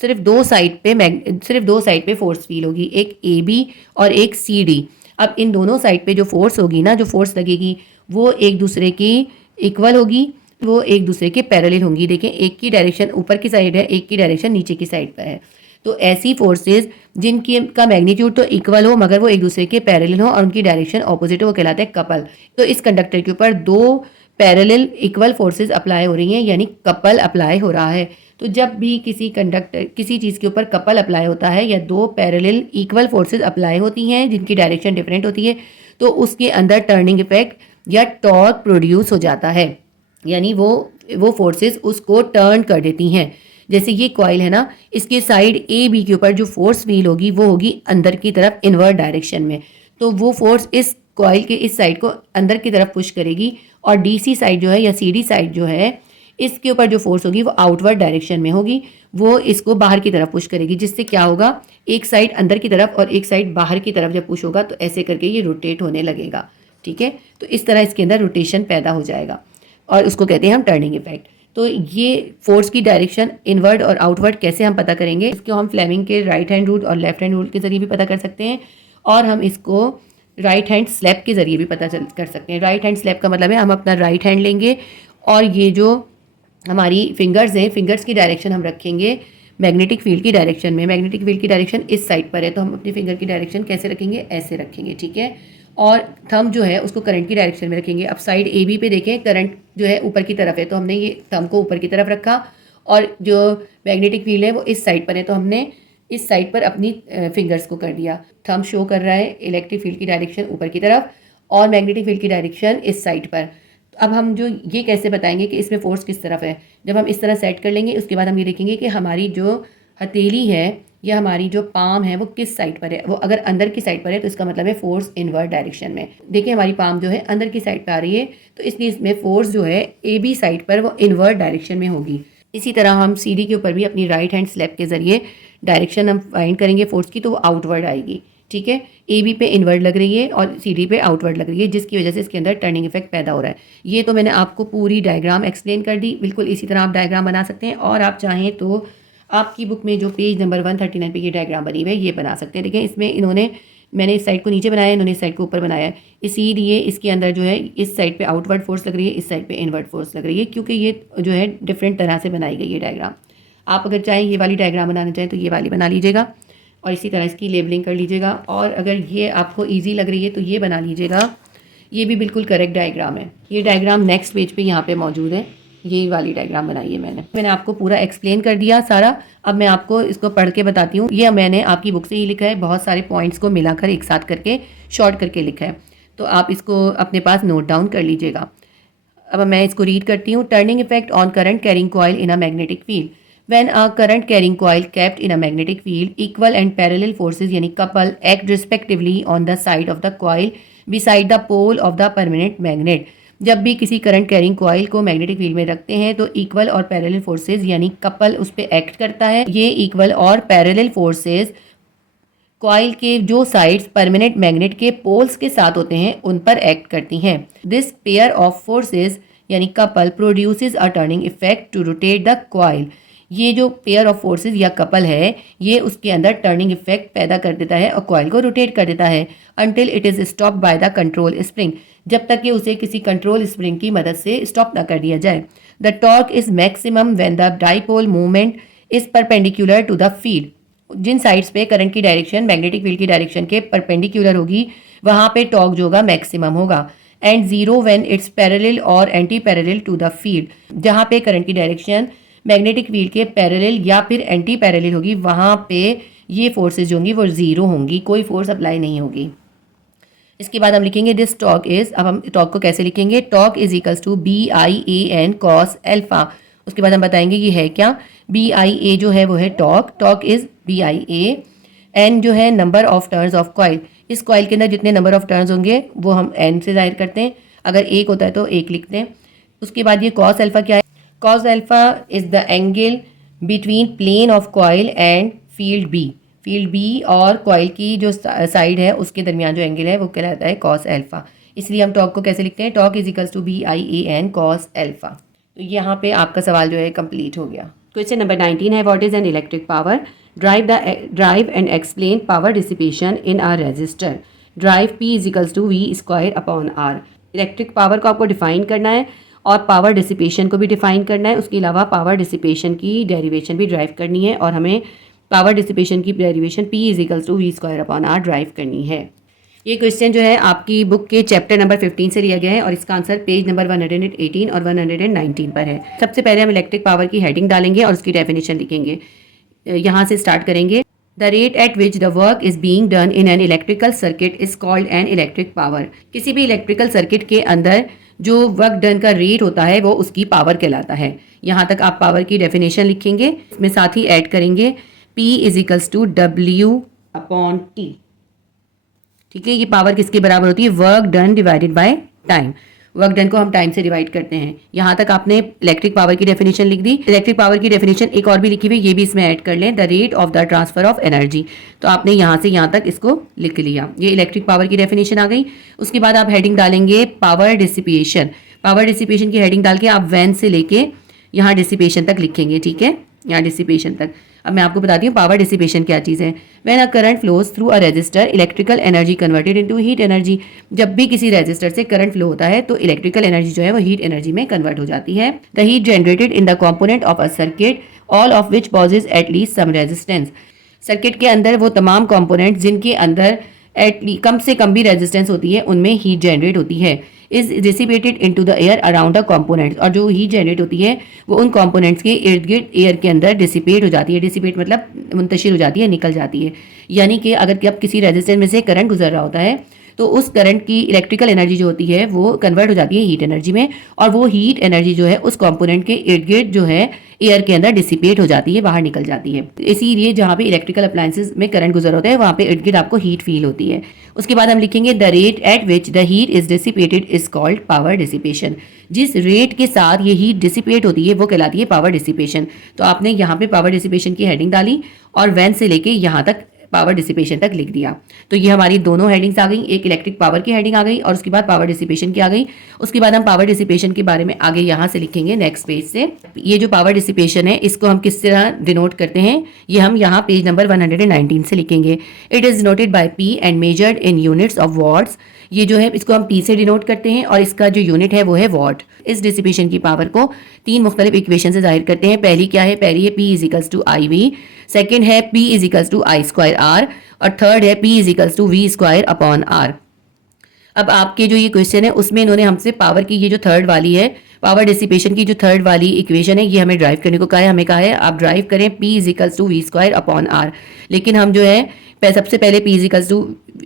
सिर्फ दो साइड पे फोर्स फील होगी, एक ए बी और एक सी डी। अब इन दोनों साइड पे जो फोर्स होगी ना, जो फोर्स लगेगी वो एक दूसरे की इक्वल होगी, वो एक दूसरे के पैरेलल होंगी। देखें, एक की डायरेक्शन ऊपर की साइड है, एक की डायरेक्शन नीचे की साइड पर है। तो ऐसी फोर्सेस जिनकी का मैग्नीट्यूड तो इक्वल हो मगर वो एक दूसरे के पैरेलल हो और उनकी डायरेक्शन ऑपोजिट हो, वो कहलाते हैं कपल। तो इस कंडक्टर के ऊपर दो पैरेलल इक्वल फोर्सेस अप्लाई हो रही हैं, यानी कपल अप्लाई हो रहा है। तो जब भी किसी चीज़ के ऊपर कपल अप्लाई होता है या दो पैरेलल इक्वल फोर्सेस अप्लाई होती हैं जिनकी डायरेक्शन डिफरेंट होती है, तो उसके अंदर टर्निंग इफेक्ट या टॉर्क प्रोड्यूस हो जाता है, यानी वो फोर्सेस उसको टर्न कर देती हैं। जैसे ये कॉइल है ना, इसके साइड ए बी के ऊपर जो फोर्स फील होगी वो होगी अंदर की तरफ इनवर्ट डायरेक्शन में। तो वो फोर्स इस कॉइल के इस साइड को अंदर की तरफ पुश करेगी और डीसी साइड जो है या सीडी साइड जो है इसके ऊपर जो फोर्स होगी वो आउटवर्ड डायरेक्शन में होगी, वो इसको बाहर की तरफ पुश करेगी। जिससे क्या होगा, एक साइड अंदर की तरफ और एक साइड बाहर की तरफ जब पुश होगा तो ऐसे करके ये रोटेट होने लगेगा। ठीक है, तो इस तरह इसके अंदर रोटेशन पैदा हो जाएगा और उसको कहते हैं हम टर्निंग इफेक्ट। तो ये फोर्स की डायरेक्शन इनवर्ड और आउटवर्ड कैसे हम पता करेंगे, इसको हम फ्लेमिंग के राइट हैंड रूल और लेफ्ट हैंड रूल के जरिए भी पता कर सकते हैं और हम इसको राइट हैंड स्लैप के जरिए भी पता कर सकते हैं। राइट हैंड स्लैप का मतलब है हम अपना राइट हैंड लेंगे और ये जो हमारी फिंगर्स हैं, फिंगर्स की डायरेक्शन हम रखेंगे मैग्नेटिक फील्ड की डायरेक्शन में। मैग्नेटिक फील्ड की डायरेक्शन इस साइड पर है तो हम अपनी फिंगर की डायरेक्शन कैसे रखेंगे, ऐसे रखेंगे। ठीक है, और थंब जो है उसको करंट की डायरेक्शन में रखेंगे। अब साइड ए बी पे देखें, करंट जो है ऊपर की तरफ है तो हमने ये थंब को ऊपर की तरफ रखा और जो मैग्नेटिक फील्ड है वो इस साइड पर है तो हमने इस साइड पर अपनी फिंगर्स को कर दिया। थंब शो कर रहा है इलेक्ट्रिक फील्ड की डायरेक्शन ऊपर की तरफ और मैग्नेटिक फील्ड की डायरेक्शन इस साइड पर। अब हम जो ये कैसे बताएंगे कि इसमें फोर्स किस तरफ है, जब हम इस तरह सेट कर लेंगे उसके बाद हम ये देखेंगे कि हमारी जो हथेली है या हमारी जो पाम है वो किस साइड पर है। वो अगर अंदर की साइड पर है तो इसका मतलब है फोर्स इनवर्ड डायरेक्शन में। देखिए हमारी पाम जो है अंदर की साइड पर आ रही है तो इसलिए इसमें फोर्स जो है ए बी साइड पर वो इनवर्ड डायरेक्शन में होगी। इसी तरह हम सीडी के ऊपर भी अपनी राइट हैंड स्लैप के जरिए डायरेक्शन हम फाइंड करेंगे फोर्स की, तो वो आउटवर्ड आएगी। ठीक है, ए बी पे इनवर्ड लग रही है और सी डी पे आउटवर्ड लग रही है, जिसकी वजह से इसके अंदर टर्निंग इफेक्ट पैदा हो रहा है। ये तो मैंने आपको पूरी डायग्राम एक्सप्लेन कर दी। बिल्कुल इसी तरह आप डायग्राम बना सकते हैं और आप चाहें तो आपकी बुक में जो पेज नंबर 139 पे ये डायग्राम बनी हुई है ये बना सकते हैं। देखिए इसमें मैंने इस साइड को नीचे बनाया है, इन्होंने इस साइड को ऊपर बनाया है, इसीलिए इसके अंदर जो है इस साइड पे आउटवर्ड फोर्स लग रही है, इस साइड पे इनवर्ड फोर्स लग रही है, क्योंकि ये जो है डिफरेंट तरह से बनाई गई है डायग्राम। आप अगर चाहें ये वाली डायग्राम बनाना चाहें तो ये वाली बना लीजिएगा और इसी तरह इसकी लेबलिंग कर लीजिएगा। और अगर ये आपको ईजी लग रही है तो ये बना लीजिएगा, ये भी बिल्कुल करेक्ट डायग्राम है। ये डायग्राम नेक्स्ट पेज पे यहाँ पे मौजूद है, ये वाली डायग्राम बनाई है मैंने आपको पूरा एक्सप्लेन कर दिया सारा। अब मैं आपको इसको पढ़ के बताती हूँ। ये मैंने आपकी बुक से ही लिखा है, बहुत सारे पॉइंट्स को मिलाकर एक साथ करके शॉर्ट करके लिखा है, तो आप इसको अपने पास नोट डाउन कर लीजिएगा। अब मैं इसको रीड करती हूँ। Turning effect on current carrying coil in a magnetic field. When a current carrying coil kept in a magnetic field, equal and parallel forces यानी couple act respectively on the side of the coil beside the pole of the permanent magnet। जब भी किसी करंट कैरिंग कॉइल को मैग्नेटिक फील्ड में रखते हैं तो इक्वल और पैरेलल फोर्सेस यानी कपल उस पर एक्ट करता है। ये इक्वल और पैरेलल फोर्सेस कॉइल के जो साइड्स परमानेंट मैग्नेट के पोल्स के साथ होते हैं उन पर एक्ट करती हैं। दिस पेयर ऑफ फोर्सेस यानी couple produces a turning effect to rotate the coil. ये जो पेयर ऑफ फोर्सेस या कपल है ये उसके अंदर टर्निंग इफेक्ट पैदा कर देता है और कॉइल को रोटेट कर देता है until it is stop by the control spring, जब तक कि उसे किसी कंट्रोल स्प्रिंग की मदद से स्टॉप ना कर दिया जाए। The torque is maximum when the dipole movement is perpendicular to the field. जिन साइड्स पे करंट की डायरेक्शन मैग्नेटिक फील्ड की डायरेक्शन के परपेंडिकुलर होगी वहां पे टॉर्क जो होगा मैक्सिमम होगा। And zero when it's parallel or anti parallel to the field, जहां पे करंट की डायरेक्शन मैग्नेटिक फील्ड के पैरेलल या फिर एंटी पैरेलल होगी वहां पे ये फोर्सेज जो होंगी वो जीरो होंगी, कोई फोर्स अप्लाई नहीं होगी। इसके बाद हम लिखेंगे दिस टॉर्क इज। अब हम टॉर्क को कैसे लिखेंगे, torque is equals to BIAN cos alpha. उसके बाद हम बताएंगे ये है क्या। BIA जो है वो है torque, torque is BIA। N जो है number of turns of coil, इस कॉइल के अंदर जितने नंबर ऑफ टर्न्स होंगे वो हम N से जाहिर करते हैं, अगर एक होता है तो एक लिखते हैं। उसके बाद ये cos अल्फा क्या है, cos alpha is the angle between plane of coil and field B। Field B और कॉइल की जो साइड है उसके दरमियान जो एंगल है वो कहलाता है cos अल्फा। इसलिए हम टॉर्क को कैसे लिखते हैं, torque is equals to BIAN cos alpha. तो यहाँ पे आपका सवाल जो है कंप्लीट हो गया। क्वेश्चन नंबर 19 है, what is an electric power? Derive and explain power dissipation in R resistor. Derive P is equals to V square upon R. Electric power को आपको डिफाइन करना है और पावर डिसिपेशन को भी डिफाइन करना है। उसके अलावा पावर डिसिपेशन की डेरिवेशन भी ड्राइव करनी है और हमें पावर डिसिपेशन की derivation P is equals to V square upon R derive करनी है। ये क्वेश्चन जो है आपकी बुक के चैप्टर नंबर 15 से लिया गया है और इसका आंसर पेज नंबर 118 और 119 पर है। सबसे पहले हम इलेक्ट्रिक पावर की हेडिंग डालेंगे और उसकी डेफिनेशन लिखेंगे। यहाँ से स्टार्ट करेंगे। The rate at which the work is being done in an electrical circuit is called an electric power. किसी भी इलेक्ट्रिकल सर्किट के अंदर जो वर्क डन का रेट होता है वो उसकी पावर कहलाता है। यहाँ तक आप पावर की डेफिनेशन लिखेंगे, इसमें साथ ही ऐड करेंगे P is equals to W upon T। ठीक है, ये पावर किसके बराबर होती है? Work done divided by time. Work done को हम टाइम से डिवाइड करते हैं। यहाँ तक आपने इलेक्ट्रिक पावर की डेफिनेशन लिख दी। इलेक्ट्रिक पावर की डेफिनेशन एक और भी लिखी हुई, ये भी इसमें ऐड कर लें, the rate of the transfer of energy. तो आपने यहाँ से यहाँ तक इसको लिख लिया। ये इलेक्ट्रिक पावर की डेफिनेशन आ गई। उसके बाद आप हेडिंग डालेंगे पावर डिसिपेशन। पावर डिसिपेशन की हेडिंग डाल के आप वैन से लेके यहाँ डिसिपेशन तक लिखेंगे। ठीक है, यहाँ डिसिपेशन तक। अब मैं आपको बताती हूँ पावर डिसिपेशन क्या चीज़ है। When a current flows through a resistor electrical energy converted into heat energy. जब भी किसी रेजिस्टर से करंट फ्लो होता है तो इलेक्ट्रिकल एनर्जी जो है वो हीट एनर्जी में कन्वर्ट हो जाती है। The heat generated in the component of a circuit all of which possess at least some resistance. Circuit के अंदर वो तमाम कॉम्पोनेंट जिनके अंदर कम से कम भी रेजिस्टेंस होती है उनमें हीट जनरेट होती है। Is dissipated into the air around the components. और जो हीट जनरेट होती है वो उन कॉम्पोनेंट्स के इर्द गिर्द एयर के अंदर डिसिपेट हो जाती है। डिसिपेट मतलब मुंतशिर हो जाती है, निकल जाती है। यानी कि अगर अब किसी रेजिस्टेंस में से करंट गुजर रहा होता है तो उस करंट की इलेक्ट्रिकल एनर्जी जो होती है वो कन्वर्ट हो जाती है हीट एनर्जी में, और वो हीट एनर्जी जो है उस कॉम्पोनेंट के इर्द गिर्द जो है एयर के अंदर डिसिपेट हो जाती है, बाहर निकल जाती है। इसीलिए जहाँ पे इलेक्ट्रिकल अप्लायंसेस में करंट गुजर होता है वहाँ पे इर्द गिर्द आपको हीट फील होती है। उसके बाद हम लिखेंगे the rate at which the heat is dissipated is called power dissipation. जिस रेट के साथ ये हीट डिसिपेट होती है वो कहलाती है पावर डिसिपेशन। तो आपने यहाँ पे पावर डिसिपेशन की हेडिंग डाली और वैन से लेके यहाँ तक पावर डिसिपेशन तक लिख दिया। तो ये हमारी दोनों हेडिंग्स आ गई, एक इलेक्ट्रिक पावर की हेडिंग आ गई और उसके बाद पावर डिसिपेशन की आ गई। उसके बाद हम पावर डिसिपेशन के बारे में आगे यहाँ से लिखेंगे नेक्स्ट पेज से। ये जो पावर डिसिपेशन है इसको हम किस तरह डिनोट करते हैं, ये हम यहाँ पेज नंबर 119 से लिखेंगे। It is denoted by P and measured in units of what's. ये जो है इसको हम P से डिनोट करते हैं और इसका जो यूनिट है वो है वॉट। इस डिसिपेशन की पावर को तीन मुख्तलिफ इक्वेशन से जाहिर करते हैं। पहली क्या है? पहली है P is equals to I V, second है P is equals to I square R और थर्ड है P is equals to V square upon R. अब आपके जो ये क्वेश्चन है उसमें इन्होंने हमसे पावर की ये जो थर्ड वाली है, पावर डिसिपेशन की जो थर्ड वाली इक्वेशन है, ये हमें ड्राइव करने को कहा है। हमें कहा है आप ड्राइव करें P is equals to V square upon R. लेकिन हम जो है सबसे पहले P is equals to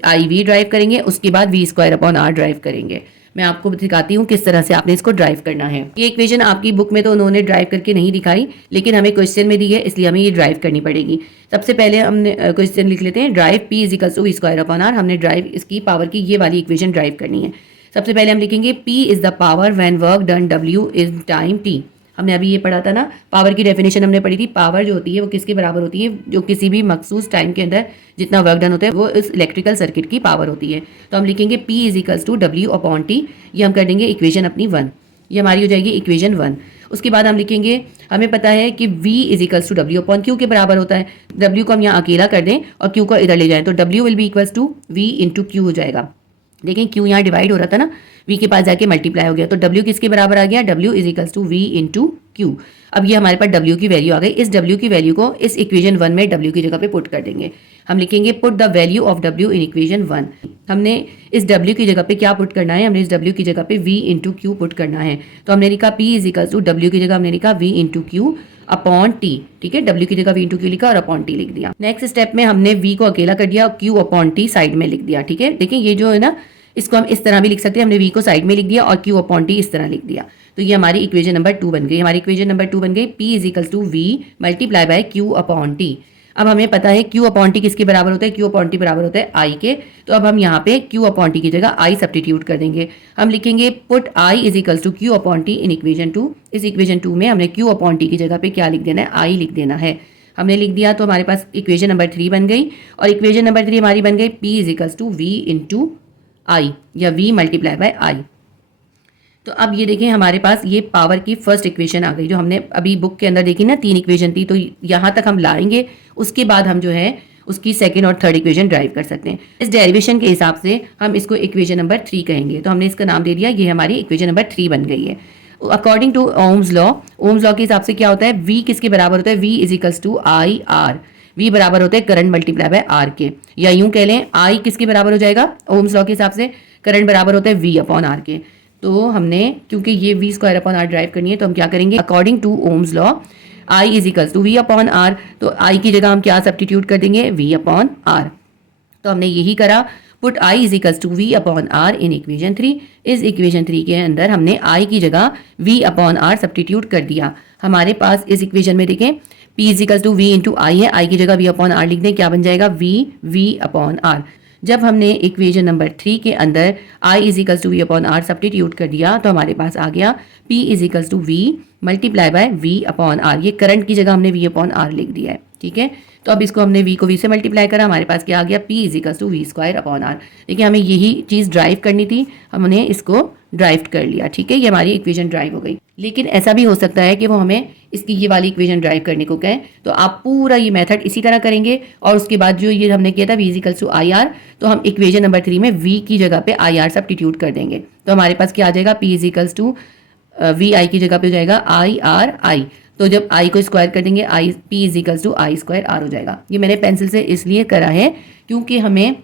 I V derive करेंगे, उसके बाद V square upon R derive करेंगे। मैं आपको दिखाती हूँ किस तरह से आपने इसको ड्राइव करना है। ये इक्वेशन आपकी बुक में तो उन्होंने ड्राइव करके नहीं दिखाई, लेकिन हमें क्वेश्चन में दी है इसलिए हमें ये ड्राइव करनी पड़ेगी। सबसे पहले हमने क्वेश्चन लिख लेते हैं, derive P is equals to V square upon R. हमने ड्राइव इसकी पावर की ये वाली इक्वेशन ड्राइव करनी है। सबसे पहले हम लिखेंगे P is the power when work done W is time T। हमने अभी ये पढ़ा था ना, पावर की डेफिनेशन हमने पढ़ी थी। पावर जो होती है वो किसके बराबर होती है? जो किसी भी मखसूस टाइम के अंदर जितना वर्क डन होता है वो इस इलेक्ट्रिकल सर्किट की पावर होती है। तो हम लिखेंगे P is equals to W upon T। ये हम कर देंगे इक्वेशन अपनी 1। ये हमारी हो जाएगी इक्वेशन 1। उसके बाद हम लिखेंगे, हमें पता है कि V is equals to W upon Q के बराबर होता है। W को हम यहाँ अकेला कर दें और Q को इधर ले जाएं तो W will be equals to V into Q हो जाएगा। देखें Q यहाँ डिवाइड हो रहा था ना, V के पास जाके मल्टीप्लाई हो गया तो W किसके बराबर आ गया? W is equals to V into Q। अब ये हमारे पास W की वैल्यू आ गई। इस W की वैल्यू को इस इक्वेशन 1 में W की जगह पे पुट कर देंगे। हम लिखेंगे put the value of W in equation 1। हमने इस W की जगह पे क्या पुट करना है? हमने इस W की जगह पे V इंटू Q पुट करना है। तो हमने लिखा P is equals to W की जगह हमने लिखा V into Q upon T। ठीक है, W की जगह V इंटू Q लिखा और अपॉन T लिख दिया। नेक्स्ट स्टेप में हमने V को अकेला कर दिया और Q अपॉन T साइड में लिख दिया। ठीक है, देखिए ये जो है ना, इसको हम इस तरह भी लिख सकते हैं। हमने V को साइड में लिख दिया और Q अपॉन T इस तरह लिख दिया। तो ये हमारी इक्वेशन नंबर 2 बन गई। हमारी इक्वेशन नंबर 2 बन गई P is equals to V multiply by Q upon T। अब हमें पता है Q अपॉन T किसके बराबर होता है? Q अपॉन T बराबर होता है I के। तो अब हम यहाँ पे Q अपॉन T की जगह I सब्स्टिट्यूट कर देंगे। हम लिखेंगे put I is equals to Q upon T in equation 2। इस इक्वेशन 2 में हमने Q अपॉन T की जगह पे क्या लिख देना है? I लिख देना है। हमने लिख दिया तो हमारे पास इक्वेशन नंबर 3 बन गई और इक्वेशन नंबर 3 हमारी बन गई P is equals to V into I या V मल्टीप्लाई बाय I। तो अब ये देखें हमारे पास ये पावर की फर्स्ट इक्वेशन आ गई, जो हमने अभी बुक के अंदर देखी ना, 3 इक्वेशन थी, तो यहाँ तक हम लाएंगे, उसके बाद हम जो है उसकी सेकंड और थर्ड इक्वेशन ड्राइव कर सकते हैं। इस डेरिवेशन के हिसाब से हम इसको इक्वेशन नंबर 3 कहेंगे, तो हमने इसका नाम दे दिया, ये हमारी इक्वेशन नंबर 3 बन गई है। अकॉर्डिंग टू ओम्स लॉ के हिसाब से क्या होता है, V किसके बराबर होता है, V is equals to I R. V बराबर होता है करंट मल्टीप्लाई बाय आर के, या यूं कह लें I किसके बराबर हो जाएगा, ओम्स लॉ के हिसाब से करंट बराबर होता है V अपॉन आर के। तो हमने क्योंकि ये V square upon R derive करनी है, तो हम क्या करेंगे, according to Ohm's law I is equals to V upon R, तो I की जगह हम क्या सब्स्टिट्यूट कर देंगे, V अपॉन आर। तो हमने यही करा, put I is equals to V upon R in equation 3। इस इक्वेशन 3 के अंदर हमने I की जगह V अपॉन आर सब्स्टिट्यूट कर दिया। हमारे पास इस इक्वेशन में देखें P is equals to V into I है, I की जगह V अपॉन आर लिख दें, क्या बन जाएगा, V अपॉन आर। जब हमने इक्वेशन नंबर 3 के अंदर I is equals to V upon R substitute कर दिया, तो हमारे पास आ गया P is equals to V multiply by V upon R. ये करंट की जगह हमने V अपॉन आर लिख दिया है, ठीक है। तो अब इसको हमने V को V से मल्टीप्लाई करा, हमारे पास क्या आ गया, P is equals to V square upon R. देखिए हमें यही चीज़ ड्राइव करनी थी, हमने इसको ड्राइव कर लिया, ठीक है, ये हमारी इक्वेशन ड्राइव हो गई। लेकिन ऐसा भी हो सकता है कि वो हमें इसकी ये वाली इक्वेशन ड्राइव करने को कहें, तो आप पूरा ये मेथड इसी तरह करेंगे, और उसके बाद जो ये हमने किया था V is equals to I R, तो हम इक्वेशन नंबर 3 में V की जगह पे आई आर सब्स्टिट्यूट कर देंगे, तो हमारे पास क्या आ जाएगा, P is equals to V I की जगह पे हो जाएगा आई आर आई। तो जब आई को स्क्वायर कर देंगे, I P is equals to I square R हो जाएगा। ये मैंने पेंसिल से इसलिए करा है क्योंकि हमें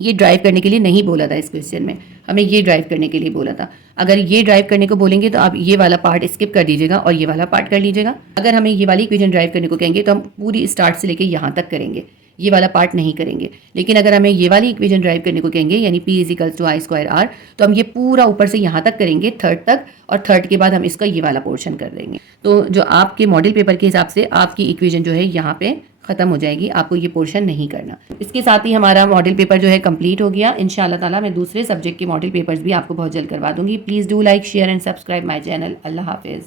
ये ड्राइव करने के लिए नहीं बोला था, इस क्वेश्चन में हमें ये ड्राइव करने के लिए बोला था। अगर ये ड्राइव करने को बोलेंगे तो आप ये वाला पार्ट स्किप कर दीजिएगा और ये वाला पार्ट कर लीजिएगा। अगर हमें ये वाली इक्वेशन ड्राइव करने को कहेंगे तो हम पूरी स्टार्ट से लेके यहाँ तक करेंगे, ये वाला पार्ट नहीं करेंगे। लेकिन अगर हमें ये वाली इक्वेशन ड्राइव करने को कहेंगे, यानी P is equals to I square R, तो हम ये पूरा ऊपर से यहाँ तक करेंगे, थर्ड तक, और थर्ड के बाद हम इसका ये वाला पोर्शन कर देंगे। तो जो आपके मॉडल पेपर के हिसाब से आपकी इक्वेशन जो है यहाँ पे खत्म हो जाएगी, आपको ये पोर्शन नहीं करना। इसके साथ ही हमारा मॉडल पेपर जो है कंप्लीट हो गया। इंशाल्लाह ताला मैं दूसरे सब्जेक्ट के मॉडल पेपर्स भी आपको बहुत जल्द करवा दूंगी। Please do like, share and subscribe my channel. अल्लाह हाफिज़।